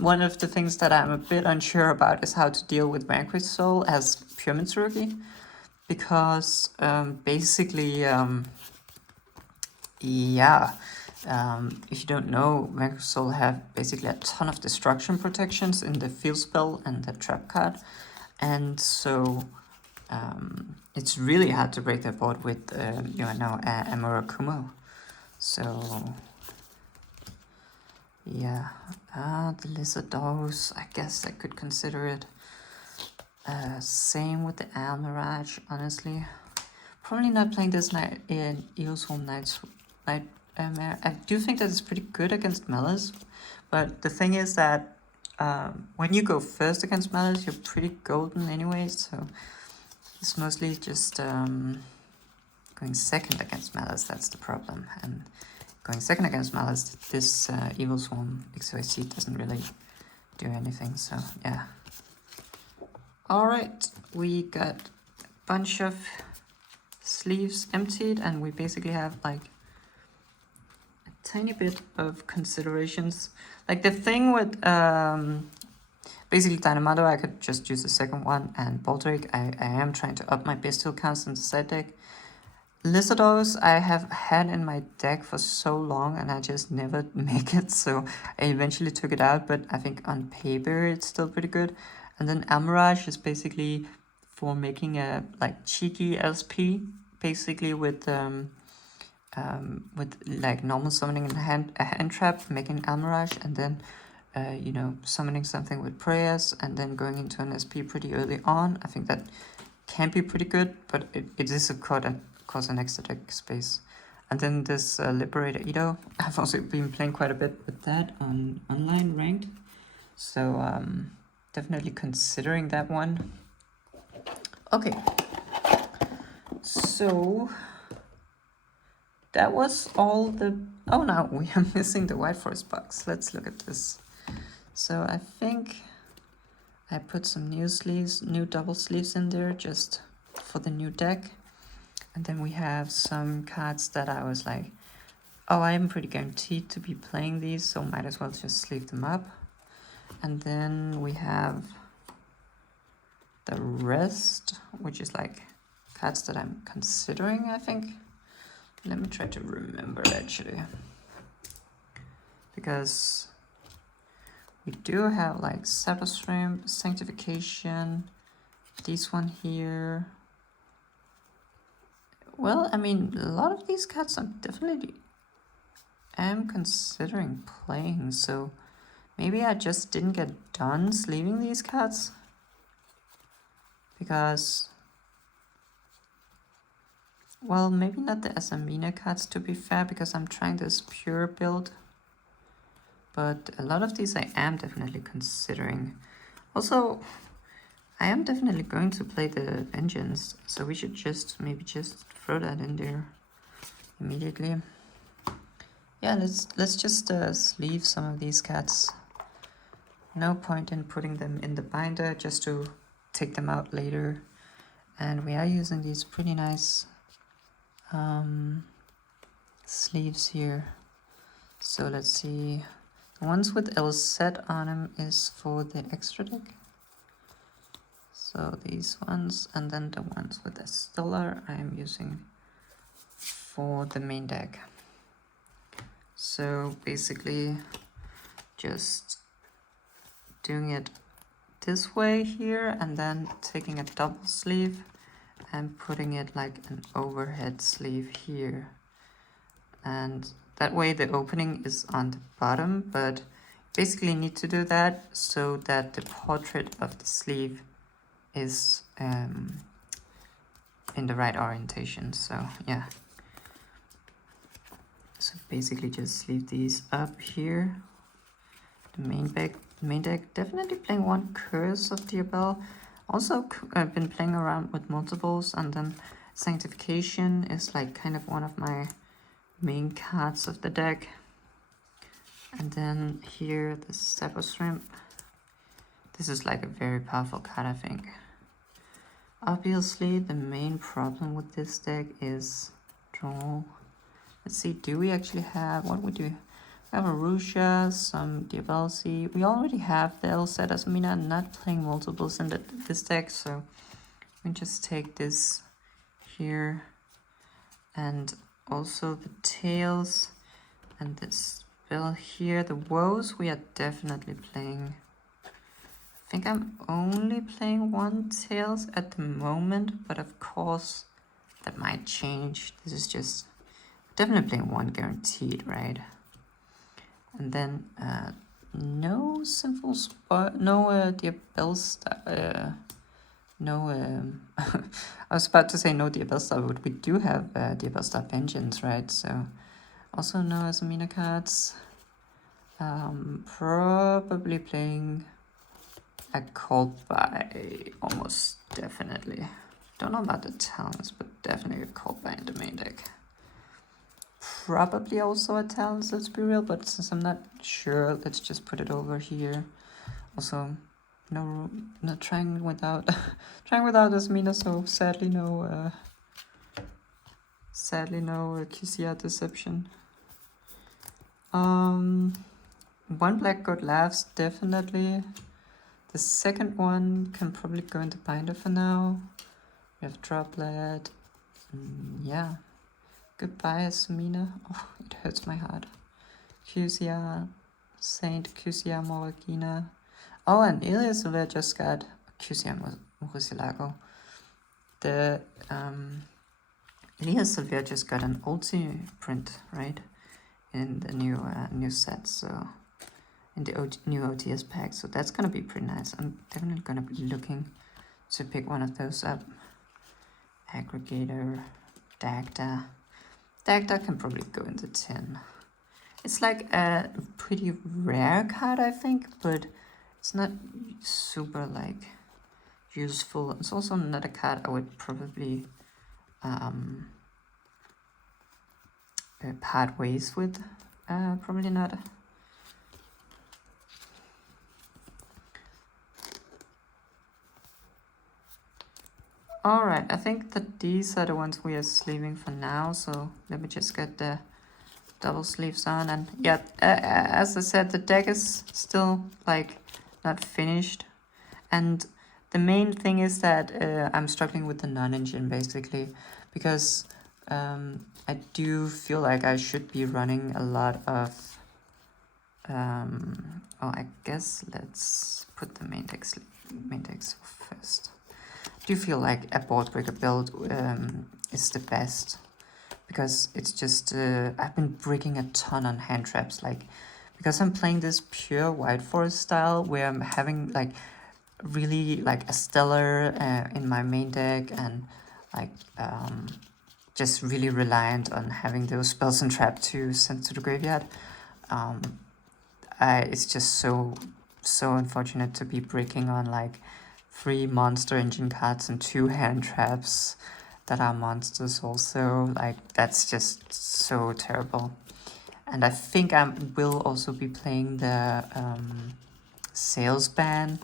one of the things that I'm a bit unsure about is how to deal with Vanquish Soul as Pure Mitsurugi, because basically yeah, if you don't know, Vanquish Soul have basically a ton of destruction protections in the field spell and the trap card, and so it's really hard to break their board with, you know, a Murakumo. So, yeah. The Lizardos, I guess I could consider it. Same with the Almirage, honestly. Probably not playing this night in Eosholm Night. I do think that it's pretty good against Malice, but the thing is that when you go first against Malice, you're pretty golden anyway, so it's mostly just going second against Malice, that's the problem. And going second against Malice, this Evil Swarm XYZ doesn't really do anything, so yeah. Alright, we got a bunch of sleeves emptied, and we basically have like a tiny bit of considerations. Like the thing with basically Dynamato, I could just use the second one, and Boldrake, I am trying to up my bestial counts in the side deck. Lizardos I have had in my deck for so long and I just never make it, so I eventually took it out, but I think on paper it's still pretty good. And then Almirage is basically for making a like cheeky SP, basically with like normal summoning and a hand trap, making Almirage, and then you know, summoning something with prayers and then going into an SP pretty early on. I think that can be pretty good, but it is of course an extra deck space. And then this Liberator Edo, I've also been playing quite a bit with that on online ranked, so definitely considering that one. Okay, so that was all the... Oh, now we are missing the White Forest box. Let's look at this. So I think I put some new double sleeves in there just for the new deck. And then we have some cards that I was like, oh, I'm pretty guaranteed to be playing these, so might as well just sleeve them up. And then we have the rest, which is like cards that I'm considering, I think. Let me try to remember actually. Because we do have like Sabbath Shrimp, Sanctification, this one here. Well, I mean, a lot of these cards I definitely am considering playing, so maybe I just didn't get done sleeving these cards. Because, well, maybe not the Asamina cards to be fair, because I'm trying this pure build. But a lot of these I am definitely considering. Also, I am definitely going to play the Vengeance, so we should maybe just throw that in there immediately. Yeah, let's just sleeve some of these cats. No point in putting them in the binder just to take them out later. And we are using these pretty nice sleeves here. So let's see. The ones with LZ on them is for the extra deck. So these ones, and then the ones with the Stellar I am using for the main deck. So basically just doing it this way here and then taking a double sleeve and putting it like an overhead sleeve here. And that way the opening is on the bottom, but basically need to do that so that the portrait of the sleeve is in the right orientation. So yeah, so basically just sleeve these up here. The main deck definitely playing one Curse of Diabel. Also I've been playing around with multiples, and then Sanctification is like kind of one of my main cards of the deck. And then here the Sabbath Shrimp. This is like a very powerful card, I think. Obviously, the main problem with this deck is draw. Let's see, do we actually have, what we do? We have Arusha, some Diabalsi. We already have the LZ Asmina. I'm not playing multiples in this deck, so we just take this here. And also the tails and this spell here. The woes we are definitely playing. I think I'm only playing one tails at the moment, but of course that might change. This is just definitely playing one guaranteed, right? And then no simple spot, no Diabellstar, no I was about to say no Diabellstar, but we do have Diabellstar Vengeance, right? So also no Asamina cards. Probably playing a Called By, almost definitely. Don't know about the talents, but definitely a Called By in the main deck. Probably also a talents, let's be real, but since I'm not sure, let's just put it over here. Also, not trying without Asmina, so sadly no QCR Deception. One Black God Laughs, definitely. The second one can probably go into binder for now. We have Droplet. Yeah. Goodbye, Asmina. Oh, it hurts my heart. QCR, Saint QCR Moragina. Oh, and Elias Silver just got QCR Murcielago. The Elias Silver just got an ulti print, right? In the new set, so in the new OTS pack, so that's gonna be pretty nice. I'm definitely gonna be looking to pick one of those up. Aggregator, Dagda. Dagda can probably go into 10. It's like a pretty rare card, I think, but it's not super like useful. It's also not a card I would probably part ways with. Probably not. Alright, I think that these are the ones we are sleeving for now, so let me just get the double sleeves on. And yeah, as I said, the deck is still like not finished, and the main thing is that I'm struggling with the non-engine basically, because I do feel like I should be running a lot of oh, I guess let's put the main deck first. I do feel like a board breaker build is the best, because it's just I've been breaking a ton on hand traps, like because I'm playing this pure white forest style where I'm having like really like a stellar in my main deck, and like just really reliant on having those spells and trap to send to the graveyard. It's just so unfortunate to be breaking on like 3 monster engine cards and 2 hand traps that are monsters also. Like that's just so terrible. And I think I will also be playing the sales ban,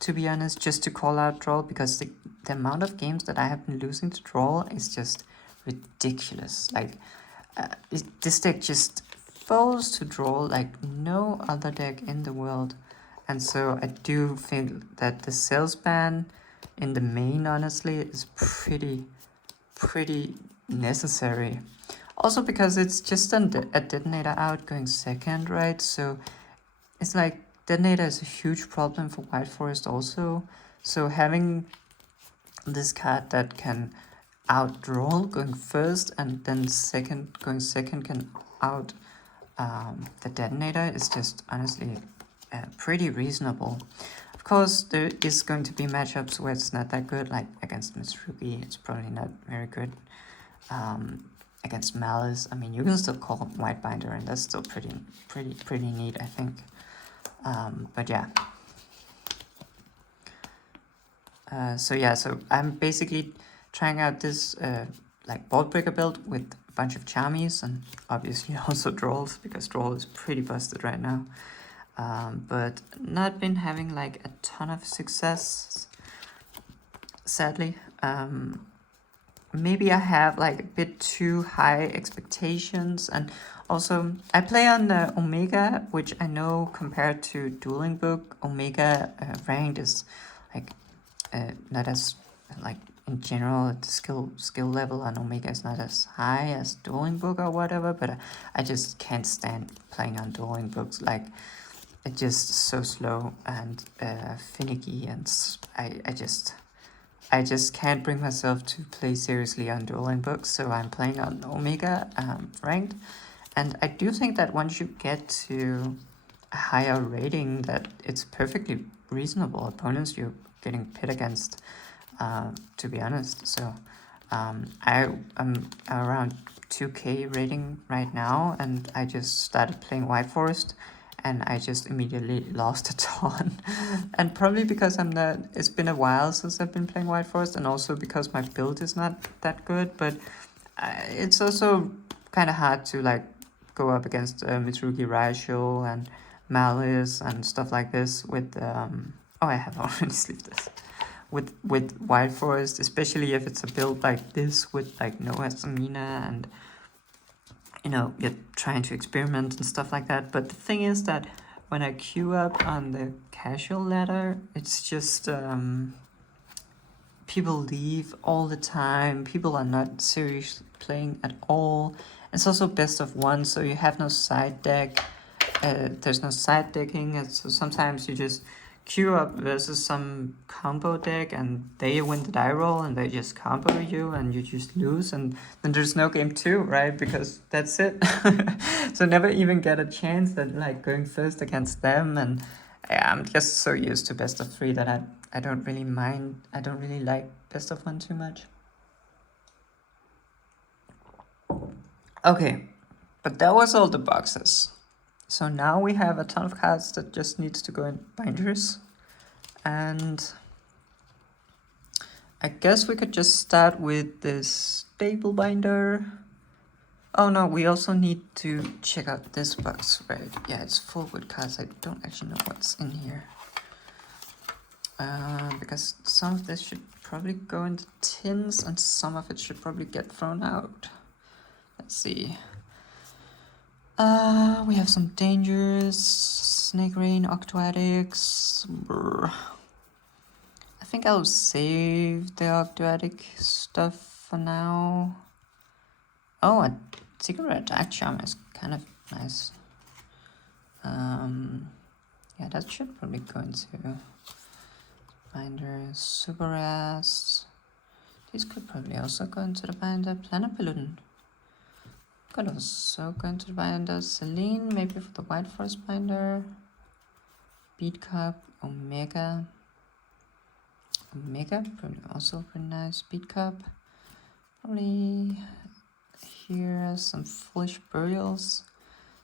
to be honest, just to call out draw, because the amount of games that I have been losing to draw is just ridiculous. Like this deck just falls to draw like no other deck in the world. And so I do think that the sales ban in the main, honestly, is pretty necessary. Also because it's just a detonator out going second, right? So it's like detonator is a huge problem for White Forest also. So having this card that can outdraw going first and then going second can out the detonator is just honestly pretty reasonable. Of course, there is going to be matchups where it's not that good, like against Mitsurugi, it's probably not very good. Against Malice, I mean, you can still call White Binder, and that's still pretty neat, I think. But yeah. So I'm basically trying out this like board breaker build with a bunch of Charmies, and obviously also Drolls, because Droll is pretty busted right now. But not been having like a ton of success, sadly. Maybe I have like a bit too high expectations, and also I play on the Omega, which I know compared to Dueling Book, Omega ranked is like not as like in general the skill level on Omega is not as high as Dueling Book or whatever, but I just can't stand playing on Dueling Books. Like it's just so slow and finicky, and I just can't bring myself to play seriously on Dueling Books, so I'm playing on Omega ranked. And I do think that once you get to a higher rating, that it's perfectly reasonable opponents you're getting pit against, to be honest. So I'm around 2k rating right now, and I just started playing White Forest, and I just immediately lost a ton. And probably because it's been a while since I've been playing White Forest, and also because my build is not that good, but it's also kind of hard to like go up against Mitsurugi Raishul and Malice and stuff like this with oh, I have already sleeved this. With White Forest, especially if it's a build like this with like no Samina, and you know, you're trying to experiment and stuff like that. But the thing is that when I queue up on the casual ladder, it's just people leave all the time. People are not seriously playing at all. It's also best of one, so you have no side deck. There's no side decking, and so sometimes you just queue up versus some combo deck, and they win the die roll, and they just combo you, and you just lose, and then there's no game 2, right? Because that's it. So never even get a chance at like going first against them, and yeah, I'm just so used to best of 3 that I don't really mind. I don't really like best of 1 too much. Okay, but that was all the boxes. So now we have a ton of cards that just needs to go in binders. And I guess we could just start with this stable binder. Oh no, we also need to check out this box, right? Yeah, it's full with cards. I don't actually know what's in here. Because some of this should probably go into tins, and some of it should probably get thrown out. Let's see. We have some dangers. Snake Rain, Octoadics. Brr. I think I'll save the Octoadic stuff for now. Oh, a Secret Attack Charm is kind of nice. Yeah, that should probably go into binder. Super Rares. These could probably also go into the binder. Planet Balloon could also go into the binder. Celine, maybe for the White Forest binder. Beat Cup, Omega. Omega, probably also pretty nice. Beat Cup. Probably here some Foolish Burials.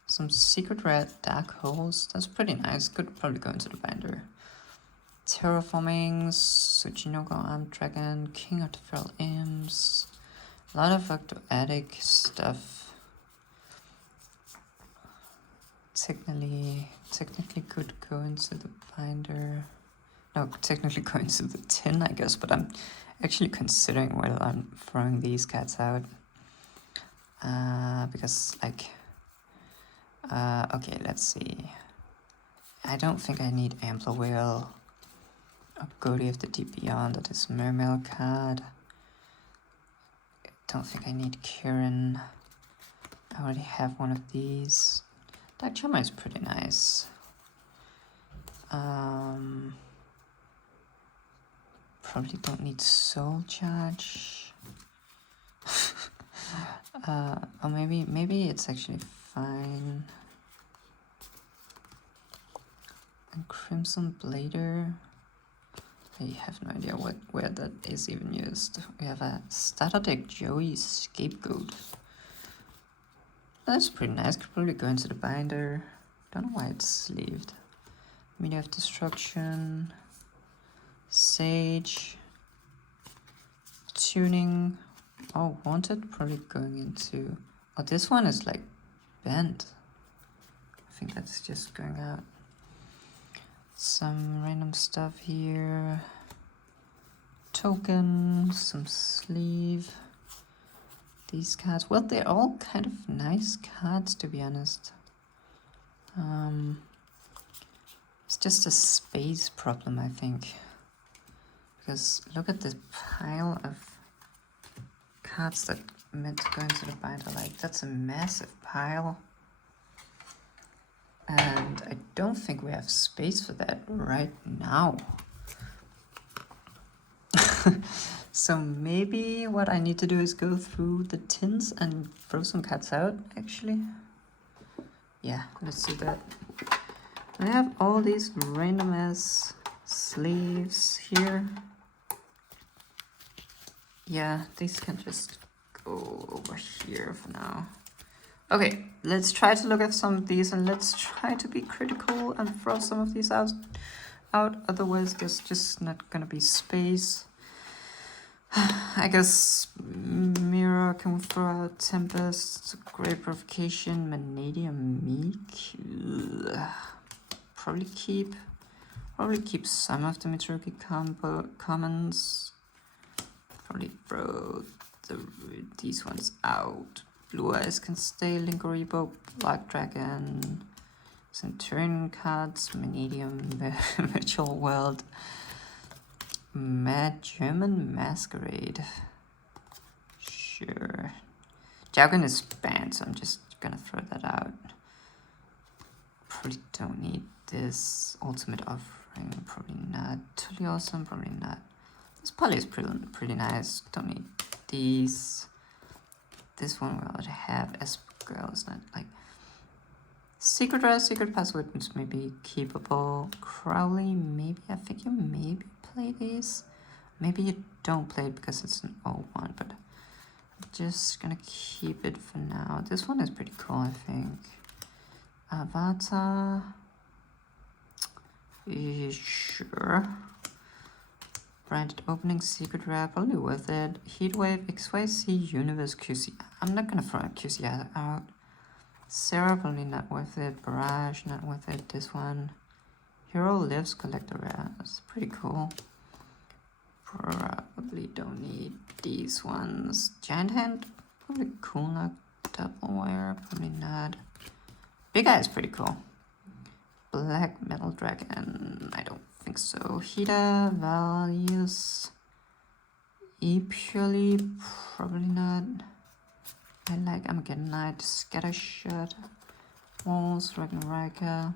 Some Secret Red Dark Holes. That's pretty nice. Could probably go into the binder. Terraformings, Tsuchinogo Armed Dragon, King of the Feral Imps. A lot of Octoadic stuff. Technically could go into the binder. No, technically go into the tin, I guess, but I'm actually considering whether I'm throwing these cats out. Because, like, okay, let's see. I don't think I need Ampler Whale or Goaty of the Deep Beyond, that is Mermail card. Don't think I need Kieran. I already have one of these. Dark Charmer is pretty nice. Probably don't need Soul Charge. Or maybe it's actually fine. And Crimson Blader. I have no idea where that is even used. We have a starter deck Joey Scapegoat. That's pretty nice. Could probably go into the binder. Don't know why it's sleeved. Media of Destruction. Sage. Tuning. Oh, Wanted. Probably going into... Oh, this one is like bent. I think that's just going out. Some random stuff here. Token. Some sleeve. These cards, well, they're all kind of nice cards, to be honest. It's just a space problem, I think. Because look at this pile of cards that meant to go into the binder. Like, that's a massive pile. And I don't think we have space for that right now. So maybe what I need to do is go through the tins and throw some cards out, actually. Yeah, let's do that. I have all these random ass sleeves here. Yeah, these can just go over here for now. Okay, let's try to look at some of these and let's try to be critical and throw some of these out. Otherwise, there's just not gonna be space. I guess Mirror can throw out Tempest, Great Provocation, Vanadium Meek. Probably keep some of the Mitsurugi commons. Probably throw these ones out. Blue Eyes can stay. Linkoribo, Black Dragon, Centurion cards, Vanadium, Virtual World. Mad German Masquerade. Sure. Jargon is banned, so I'm just gonna throw that out. Probably don't need this Ultimate Offering. Probably not. Totally Awesome. Probably not. This poly is pretty nice. Don't need these. This one we already have. Girl is not like... Secret Rare, Secret Password is maybe keepable. Crowley, maybe. I think you maybe play these. Maybe you don't play it because it's an old one, but I'm just gonna keep it for now. This one is pretty cool, I think. Avatar. Sure. Branded Opening, Secret Rare, probably worth it. Heatwave, XYZ, Universe, QC. I'm not gonna throw a QC out. Sarah, probably not worth it. Barrage, not worth it. This one. Hero Lives, Collector Rare. That's pretty cool. don't need these ones. Giant hand, probably cool, not double wire, probably not. Big Eye is pretty cool. Black Metal Dragon, I don't think so. Hida, values, purely, probably not. I like Armageddon Knight, Scattershot, Walls, Ragnaraka,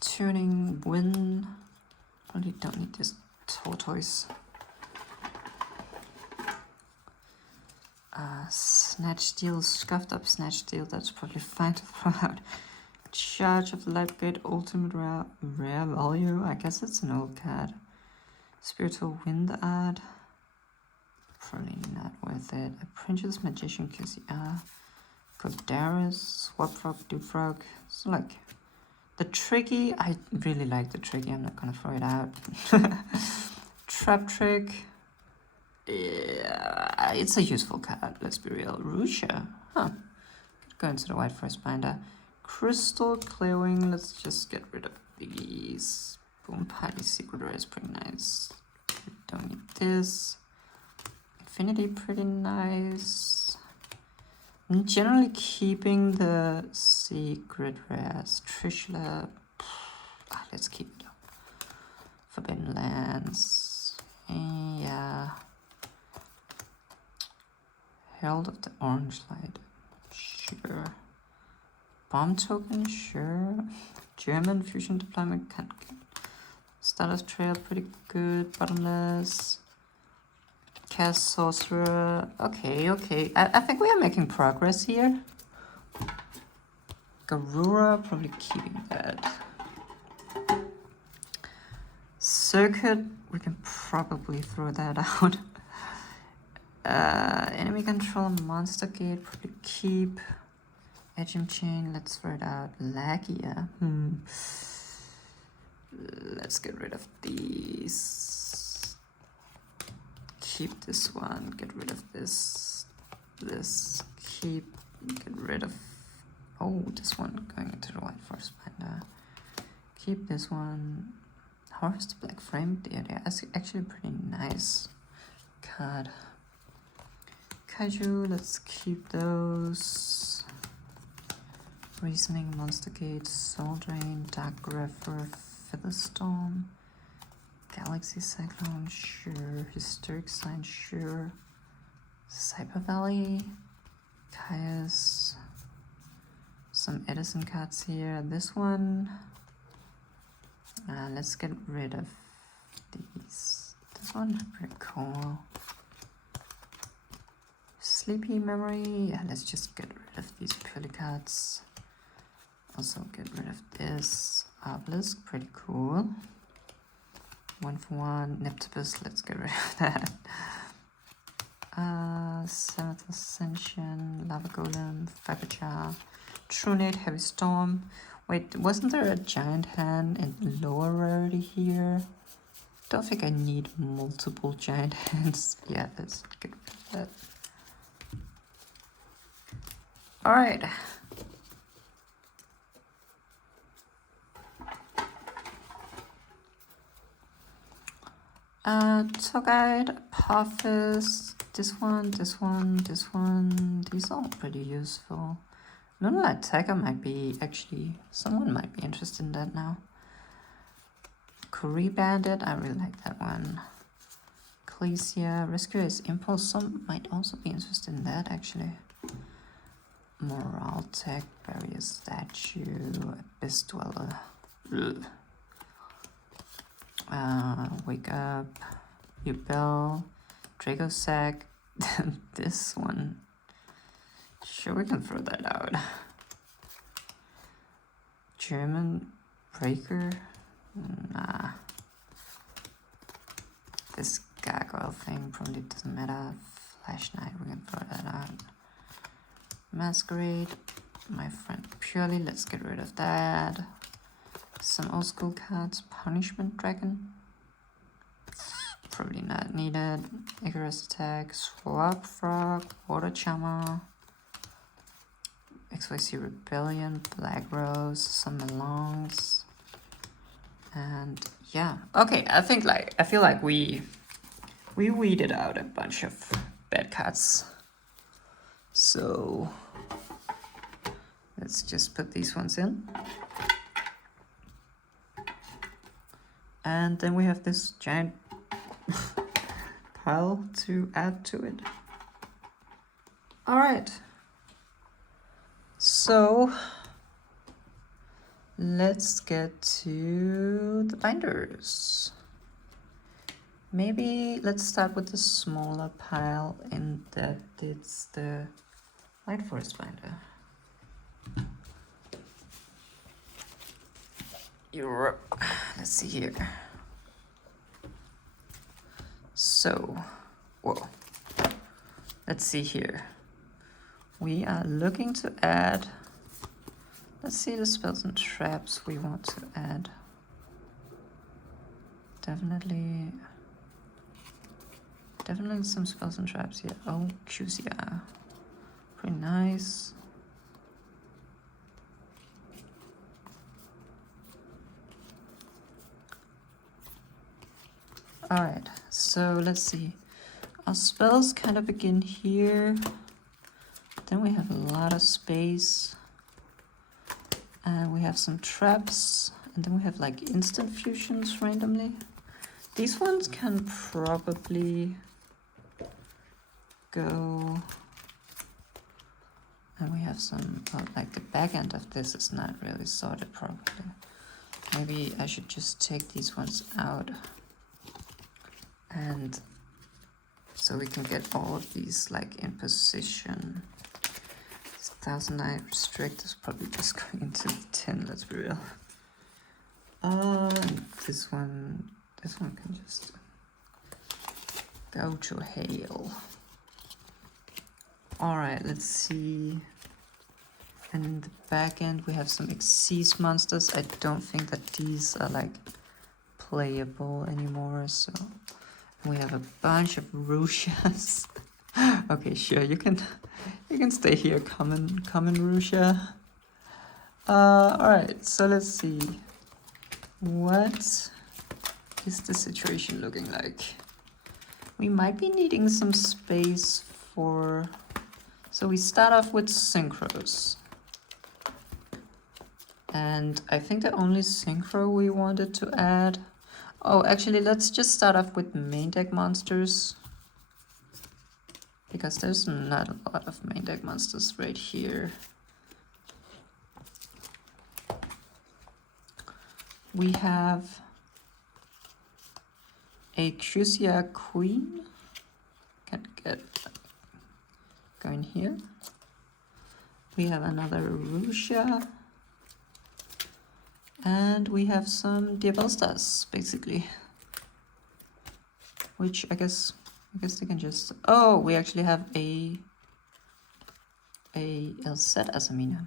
Tuning, Wind. Probably don't need this tortoise. Snatch Steel, Scuffed Up Snatch Steel, that's probably fine to throw out. Charge of the Light Gate, Ultimate rare value, I guess it's an old card. Spiritual Wind Art, probably not worth it. Apprentice Magician QCR, Godaris, Swap Frog, Doofrog. So like the Tricky, I really like the Tricky, I'm not gonna throw it out. Trap Trick, yeah, it's a useful card, let's be real. Rusha, huh, could go into the White Forest Binder. Crystal Clearing, let's just get rid of these. Boom Party Secret Rare is pretty nice. We don't need this. Infinity, pretty nice. I'm generally keeping the Secret Rares. Trishula, let's keep it up. Forbidden Lands, yeah. Herald of the Orange Light, sure. Bomb Token, sure. German Fusion Deployment, can't get. Stardust Trail, pretty good. Bottomless. Cast Sorcerer, okay. I think we are making progress here. Garura, probably keeping that. Circuit, we can probably throw that out. Enemy Control, Monster Gate, probably keep. Edging Chain, let's throw it out. Lagia, let's get rid of these. Keep this one, get rid of this. This, keep, get rid of, oh, this one going into the White Forest Binder. Keep this one. Harvest Black Frame, they're actually pretty nice card. Kaiju, let's keep those. Reasoning, Monster Gate, Soul Drain, Dark Grepher, Featherstorm, Galaxy Cyclone, sure. Hysteric Sign, sure. Cyber Valley, Caius, some Edison cards here. This one, let's get rid of these. This one, pretty cool. Sleepy Memory, yeah, let's just get rid of these purely cards. Also get rid of this. Obelisk, pretty cool. 1-for-1. Neptibus, let's get rid of that. Seventh Ascension, Lava Golem, Fiberjar, Trunade, Heavy Storm. Wait, wasn't there a giant hand in lower rarity here? Don't think I need multiple giant hands. Yeah, let's get rid of that. Alright. Togite, Apophis, this one, these are all pretty useful. Moonlight Tiger might be, actually, someone might be interested in that now. Curry Bandit, I really like that one. Ecclesia, Rescue is Impulse, some might also be interested in that actually. Morale Tech, Barrier Statue, Abyss Dweller. Ugh. Wake Up, Ubel, Draco Sack, this one. Sure, we can throw that out. German Breaker, nah. This gargoyle thing probably doesn't matter. Flash Knight, we can throw that out. Masquerade, my friend Purely, let's get rid of that. Some old school cards. Punishment Dragon, probably not needed. Icarus Attack, Swap Frog, Water Charmer, XYZ Rebellion, Black Rose, some Melongs, and yeah. Okay, I feel like we we weeded out a bunch of bad cards. So let's just put these ones in. And then we have this giant pile to add to it. All right. So let's get to the binders. Maybe let's start with the smaller pile, and that it's the Light Forest binder. Europe. Let's see here. So, whoa. Let's see here. We are looking to add, let's see the spells and traps we want to add. Definitely some spells and traps here. Oh, Cusia. Pretty nice. Alright, so let's see. Our spells kind of begin here. Then we have a lot of space. And we have some traps. And then we have like instant fusions randomly. These ones can probably go. And we have some, well, like the back end of this is not really sorted properly. Maybe I should just take these ones out. And so we can get all of these like in position. 1009 restrict is probably just going into the tin, let's be real. And this one can just go to hail. Alright, let's see. And in the back end we have some Xyz monsters. I don't think that these are like playable anymore, so we have a bunch of Russias. Okay, sure, you can stay here, common Russia. Alright, so let's see. What is the situation looking like? We might be needing some space for, so we start off with synchros. And I think the only synchro we wanted to add, oh, actually, let's just start off with main deck monsters. Because there's not a lot of main deck monsters right here. We have a Crucia Queen. Can't get going here. We have another Russia. And we have some Diabellstars, basically. Which I guess they can just... Oh, we actually have a Elset as a mina.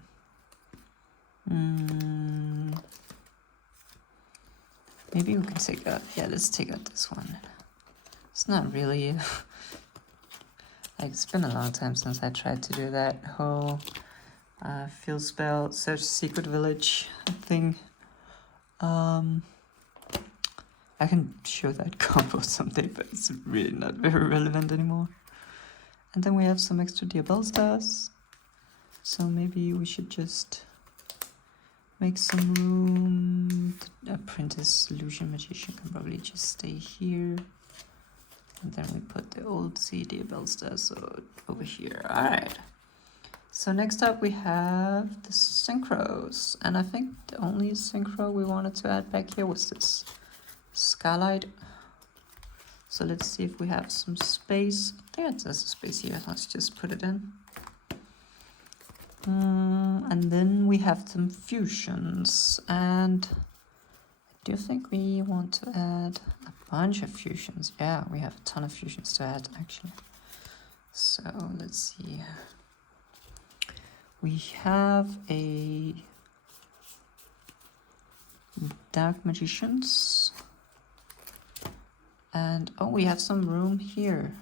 Maybe we can take out... Yeah, let's take out this one. It's not really... like, it's been a long time since I tried to do that whole field spell, search secret village thing. I can show that combo someday, but it's really not very relevant anymore. And then we have some extra Diabellstars. So maybe we should just make some room. The Apprentice Illusion Magician can probably just stay here. And then we put the old C Diabellstars over here. Alright. So next up we have the synchros. And I think the only synchro we wanted to add back here was this Skylight. So let's see if we have some space. I think there's a space here. Let's just put it in. And then we have some fusions. And do you think we want to add a bunch of fusions? Yeah, we have a ton of fusions to add actually. So let's see. We have a Dark Magicians. And oh, we have some room here.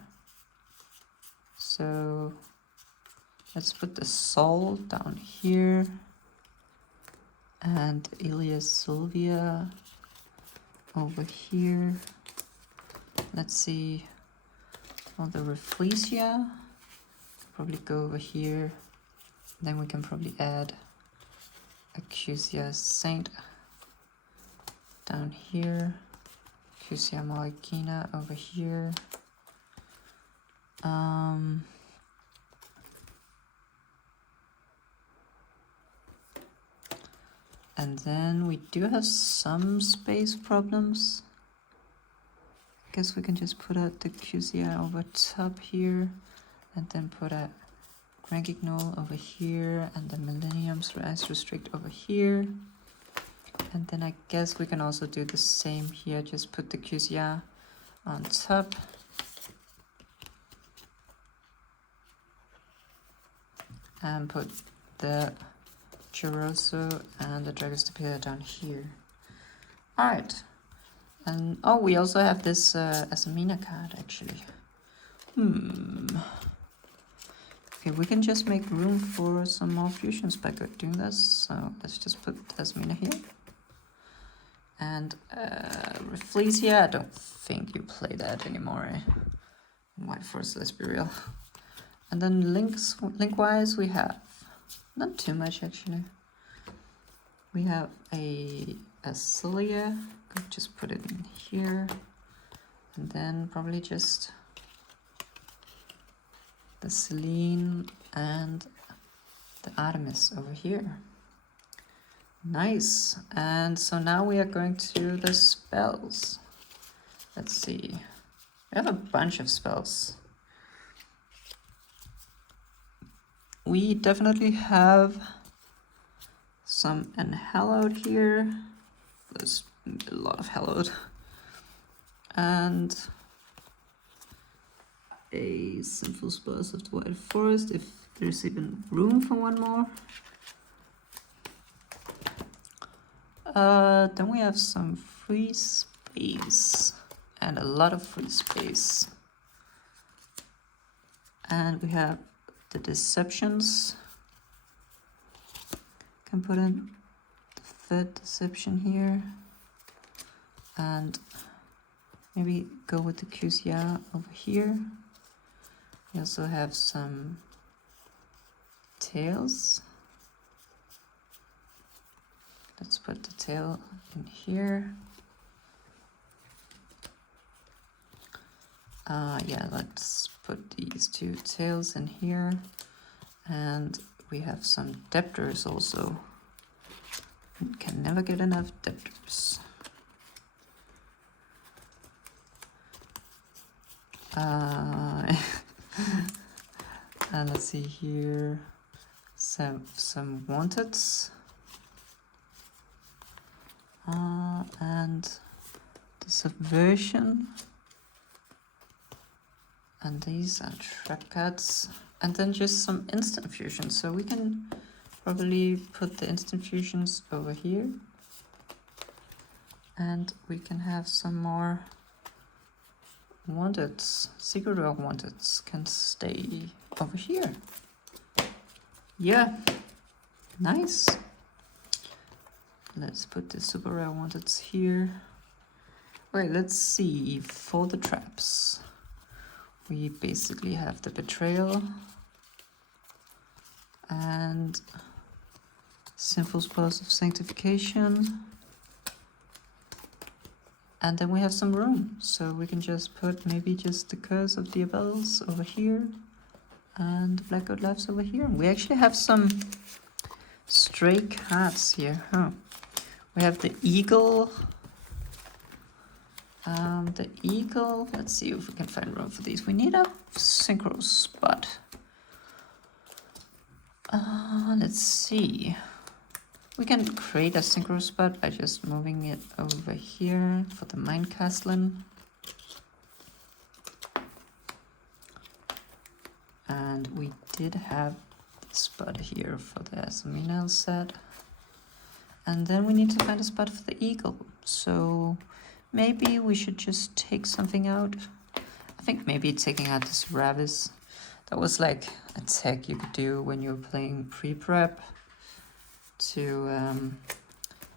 So let's put the Soul down here. And Elias Sylvia over here. Let's see. for the Rafflesia. Probably go over here. Then we can probably add a Cusia Saint down here. Cusia Malachina over here. And then we do have some space problems. I guess we can just put out the Cusia over top here, and then put a Grangignol over here, and the Millennium's Rise Restrict over here. And then I guess we can also do the same here, just put the Cusia on top. And put the Choroso and the Dragostopia down here. Alright. And oh, we also have this Asamina card actually. Okay, we can just make room for some more fusions by doing this. So let's just put Asamina here. And Rafflesia, I don't think you play that anymore. White Forest, let's be real. And then link-wise, we have not too much actually. We have a Cilia, could just put it in here, and then probably just the Selene and the Artemis over here. Nice. And so now we are going to the spells. Let's see. We have a bunch of spells. We definitely have some Unhallowed here. There's a lot of Hallowed. And a Sinful Spurs of the White Forest, if there's even room for one more. Then we have some free space. And a lot of free space. And we have the Deceptions. Can put in the third Deception here, and maybe go with the Cusia over here. We also have some tails. Let's put the tail in here. Yeah, let's put these two tails in here. And we have some Debtors also. Can never get enough Debtors. And let's see here. Some Wanteds. And the Subversion. And these are trap cards. And then just some instant fusions. So we can probably put the instant fusions over here. And we can have some more Wanteds. Secret Rare Wanteds can stay over here. Yeah, nice. Let's put the Super Rare Wanteds here. Okay, let's see for the traps. We basically have the Betrayal and Sinful Spells of Sanctification, and then we have some room, so we can just put maybe just the Curse of the Abels over here and Black God Laughs over here. We actually have some stray cards here, huh? We have the Eagle. The Eagle, let's see if we can find room for these. We need a Synchro spot. Let's see. We can create a Synchro spot by just moving it over here for the Mind Castlin. And we did have the spot here for the Asaminal set. And then we need to find a spot for the Eagle. So maybe we should just take something out. I think maybe taking out this Ravis. That was like a tech you could do when you were playing pre-prep to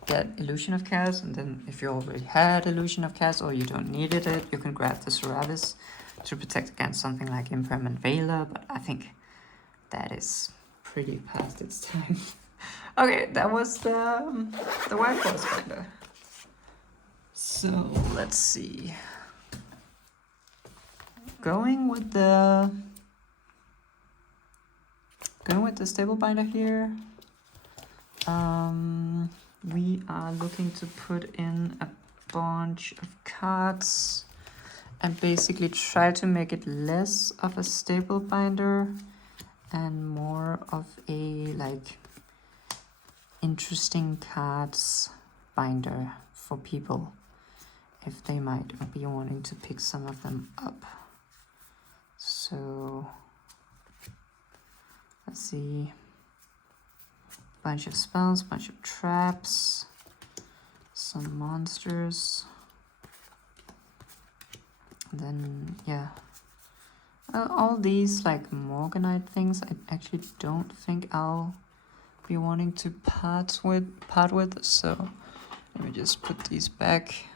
get Illusion of Chaos. And then if you already had Illusion of Chaos or you don't needed it, you can grab this Ravis to protect against something like Impermanent Veiler, but I think that is pretty past its time. Okay, that was the White Forest binder. So let's see. Going with the stable binder here. We are looking to put in a bunch of cards and basically try to make it less of a stable binder and more of a like interesting cards binder for people if they might be wanting to pick some of them up. So let's see. Bunch of spells, bunch of traps, some monsters. And then yeah, all these like Morganite things I actually don't think I'll be wanting to part with. So let me just put these back.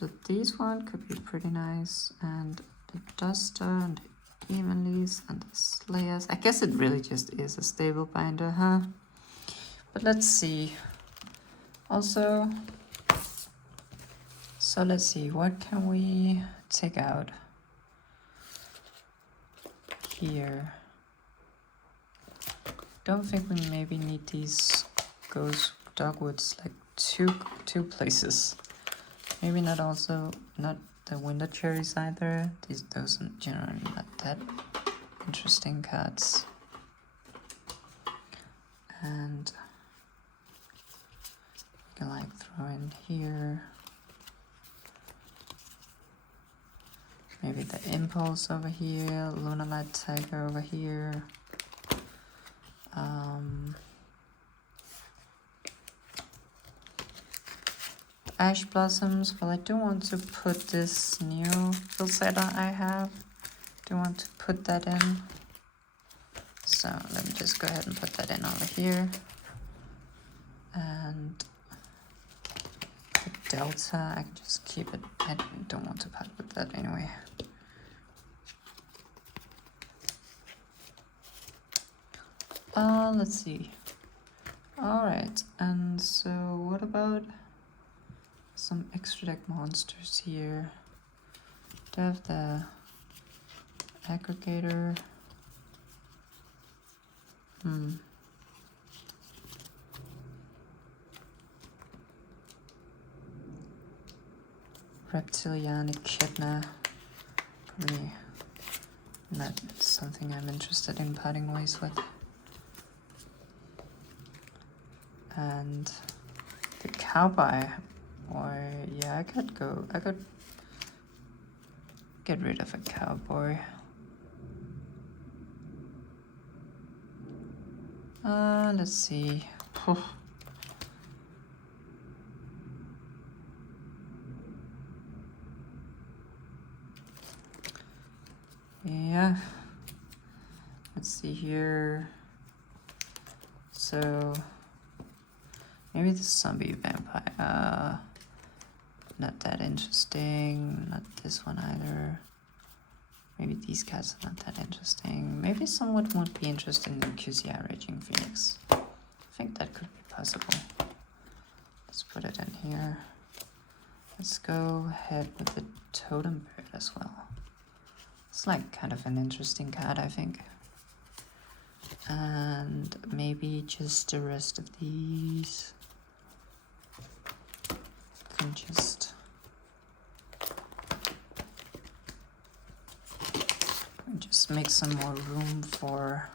But these one could be pretty nice, and the Duster and the Evenleys and the Slayers. I guess it really just is a stable binder, huh? But let's see. Also, so let's see, what can we take out here? Don't think we maybe need these ghost dogwoods like two places. Maybe not the winter cherries either. Those are generally not that interesting cards. And you can like throw in here. Maybe the Impulse over here, Lunalight Tiger over here. Ash Blossoms. Well, I do want to put this new Pulsator I have. Do want to put that in. So let me just go ahead and put that in over here. And the Delta, I can just keep it. I don't want to part with that anyway. Let's see. Alright, and so what about some extra deck monsters here? Do I have the Aggregator? Reptilianic Echidna. Probably not something I'm interested in parting ways with. And the Cowboy. Or yeah, I could get rid of a Cowboy. Let's see. Yeah. Let's see here. So maybe the Zombie Vampire. Not that interesting. Not this one either. Maybe these cards are not that interesting. Maybe someone would be interested in the QCR Raging Phoenix. I think that could be possible. Let's put it in here. Let's go ahead with the Totem Bird as well. It's like kind of an interesting card, I think. And maybe just the rest of these. Can just make some more room for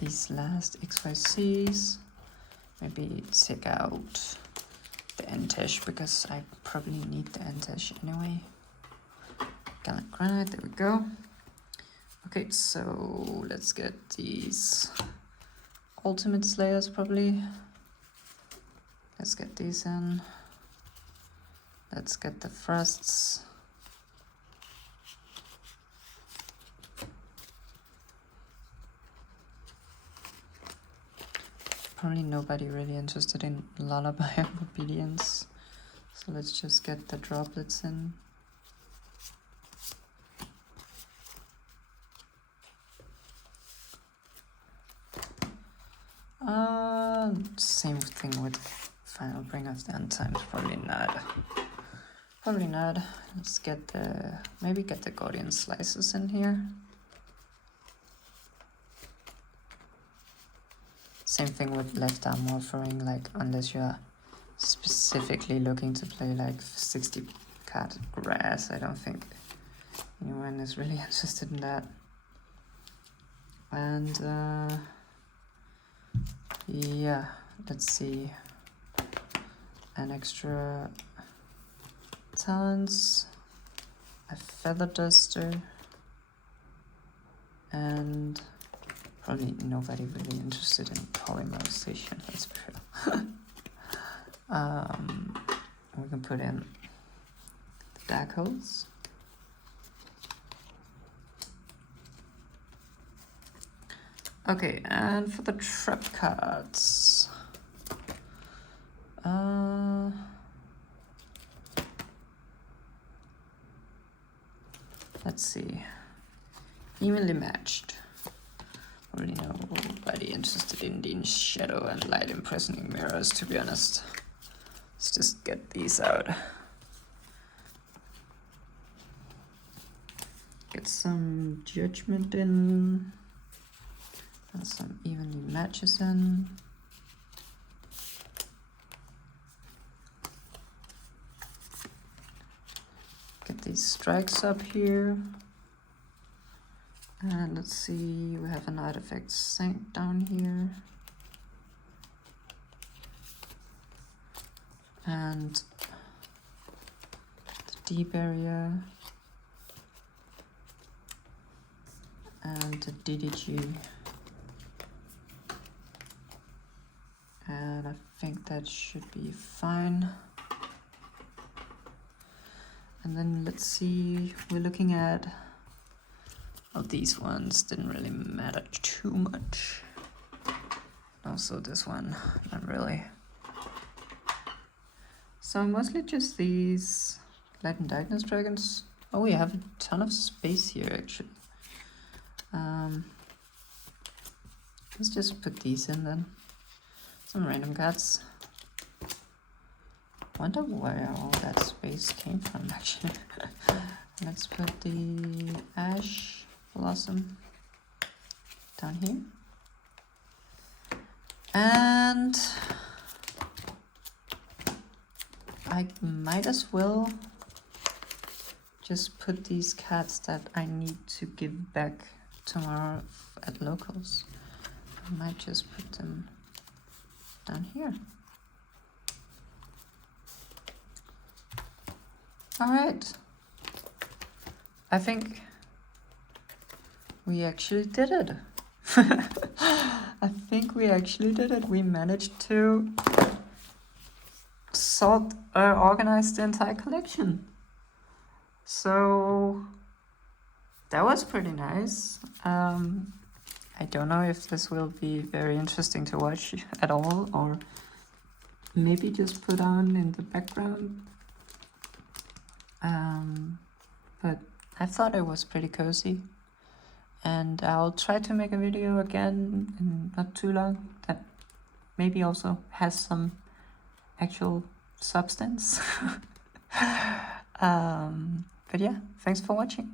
these last XYZs. Maybe take out the Entesh because I probably need the Entesh anyway. Gallant Granite, there we go. Okay, so let's get these Ultimate Slayers probably. Let's get these in. Let's get the Frosts. Probably nobody really interested in lullaby obedience. So let's just get the droplets in. Same thing with Final Bring of the Untimed. Probably not. Probably not. Let's get the, maybe get the Guardian Slices in here. Same thing with left arm offering, like unless you're specifically looking to play like 60 card grass, I don't think anyone is really interested in that. And yeah, let's see. An extra talents, a feather duster, and probably nobody really interested in polymerization, let's be real. We can put in the dark holes. Okay, and for the trap cards, let's see. Evenly matched. Really nobody interested in the shadow and light imprisoning mirrors, to be honest. Let's just get these out. Get some judgment in. And some evenly matches in. Get these strikes up here. And let's see, we have an artifact sank down here. And the deep area. And the DDG. And I think that should be fine. And then let's see, we're looking at, well, these ones didn't really matter too much. Also this one, not really. So mostly just these Light and Darkness dragons. Oh, we have a ton of space here actually. Let's just put these in then. Some random cards. Wonder where all that space came from actually. Let's put the Ash Blossom down here. And I might as well just put these cards that I need to give back tomorrow at locals. I might just put them down here. All right. I think we actually did it. I think we actually did it. We managed to organize the entire collection. So that was pretty nice. I don't know if this will be very interesting to watch at all, or maybe just put on in the background. But I thought it was pretty cozy, and I'll try to make a video again in not too long that maybe also has some actual substance. But yeah, thanks for watching.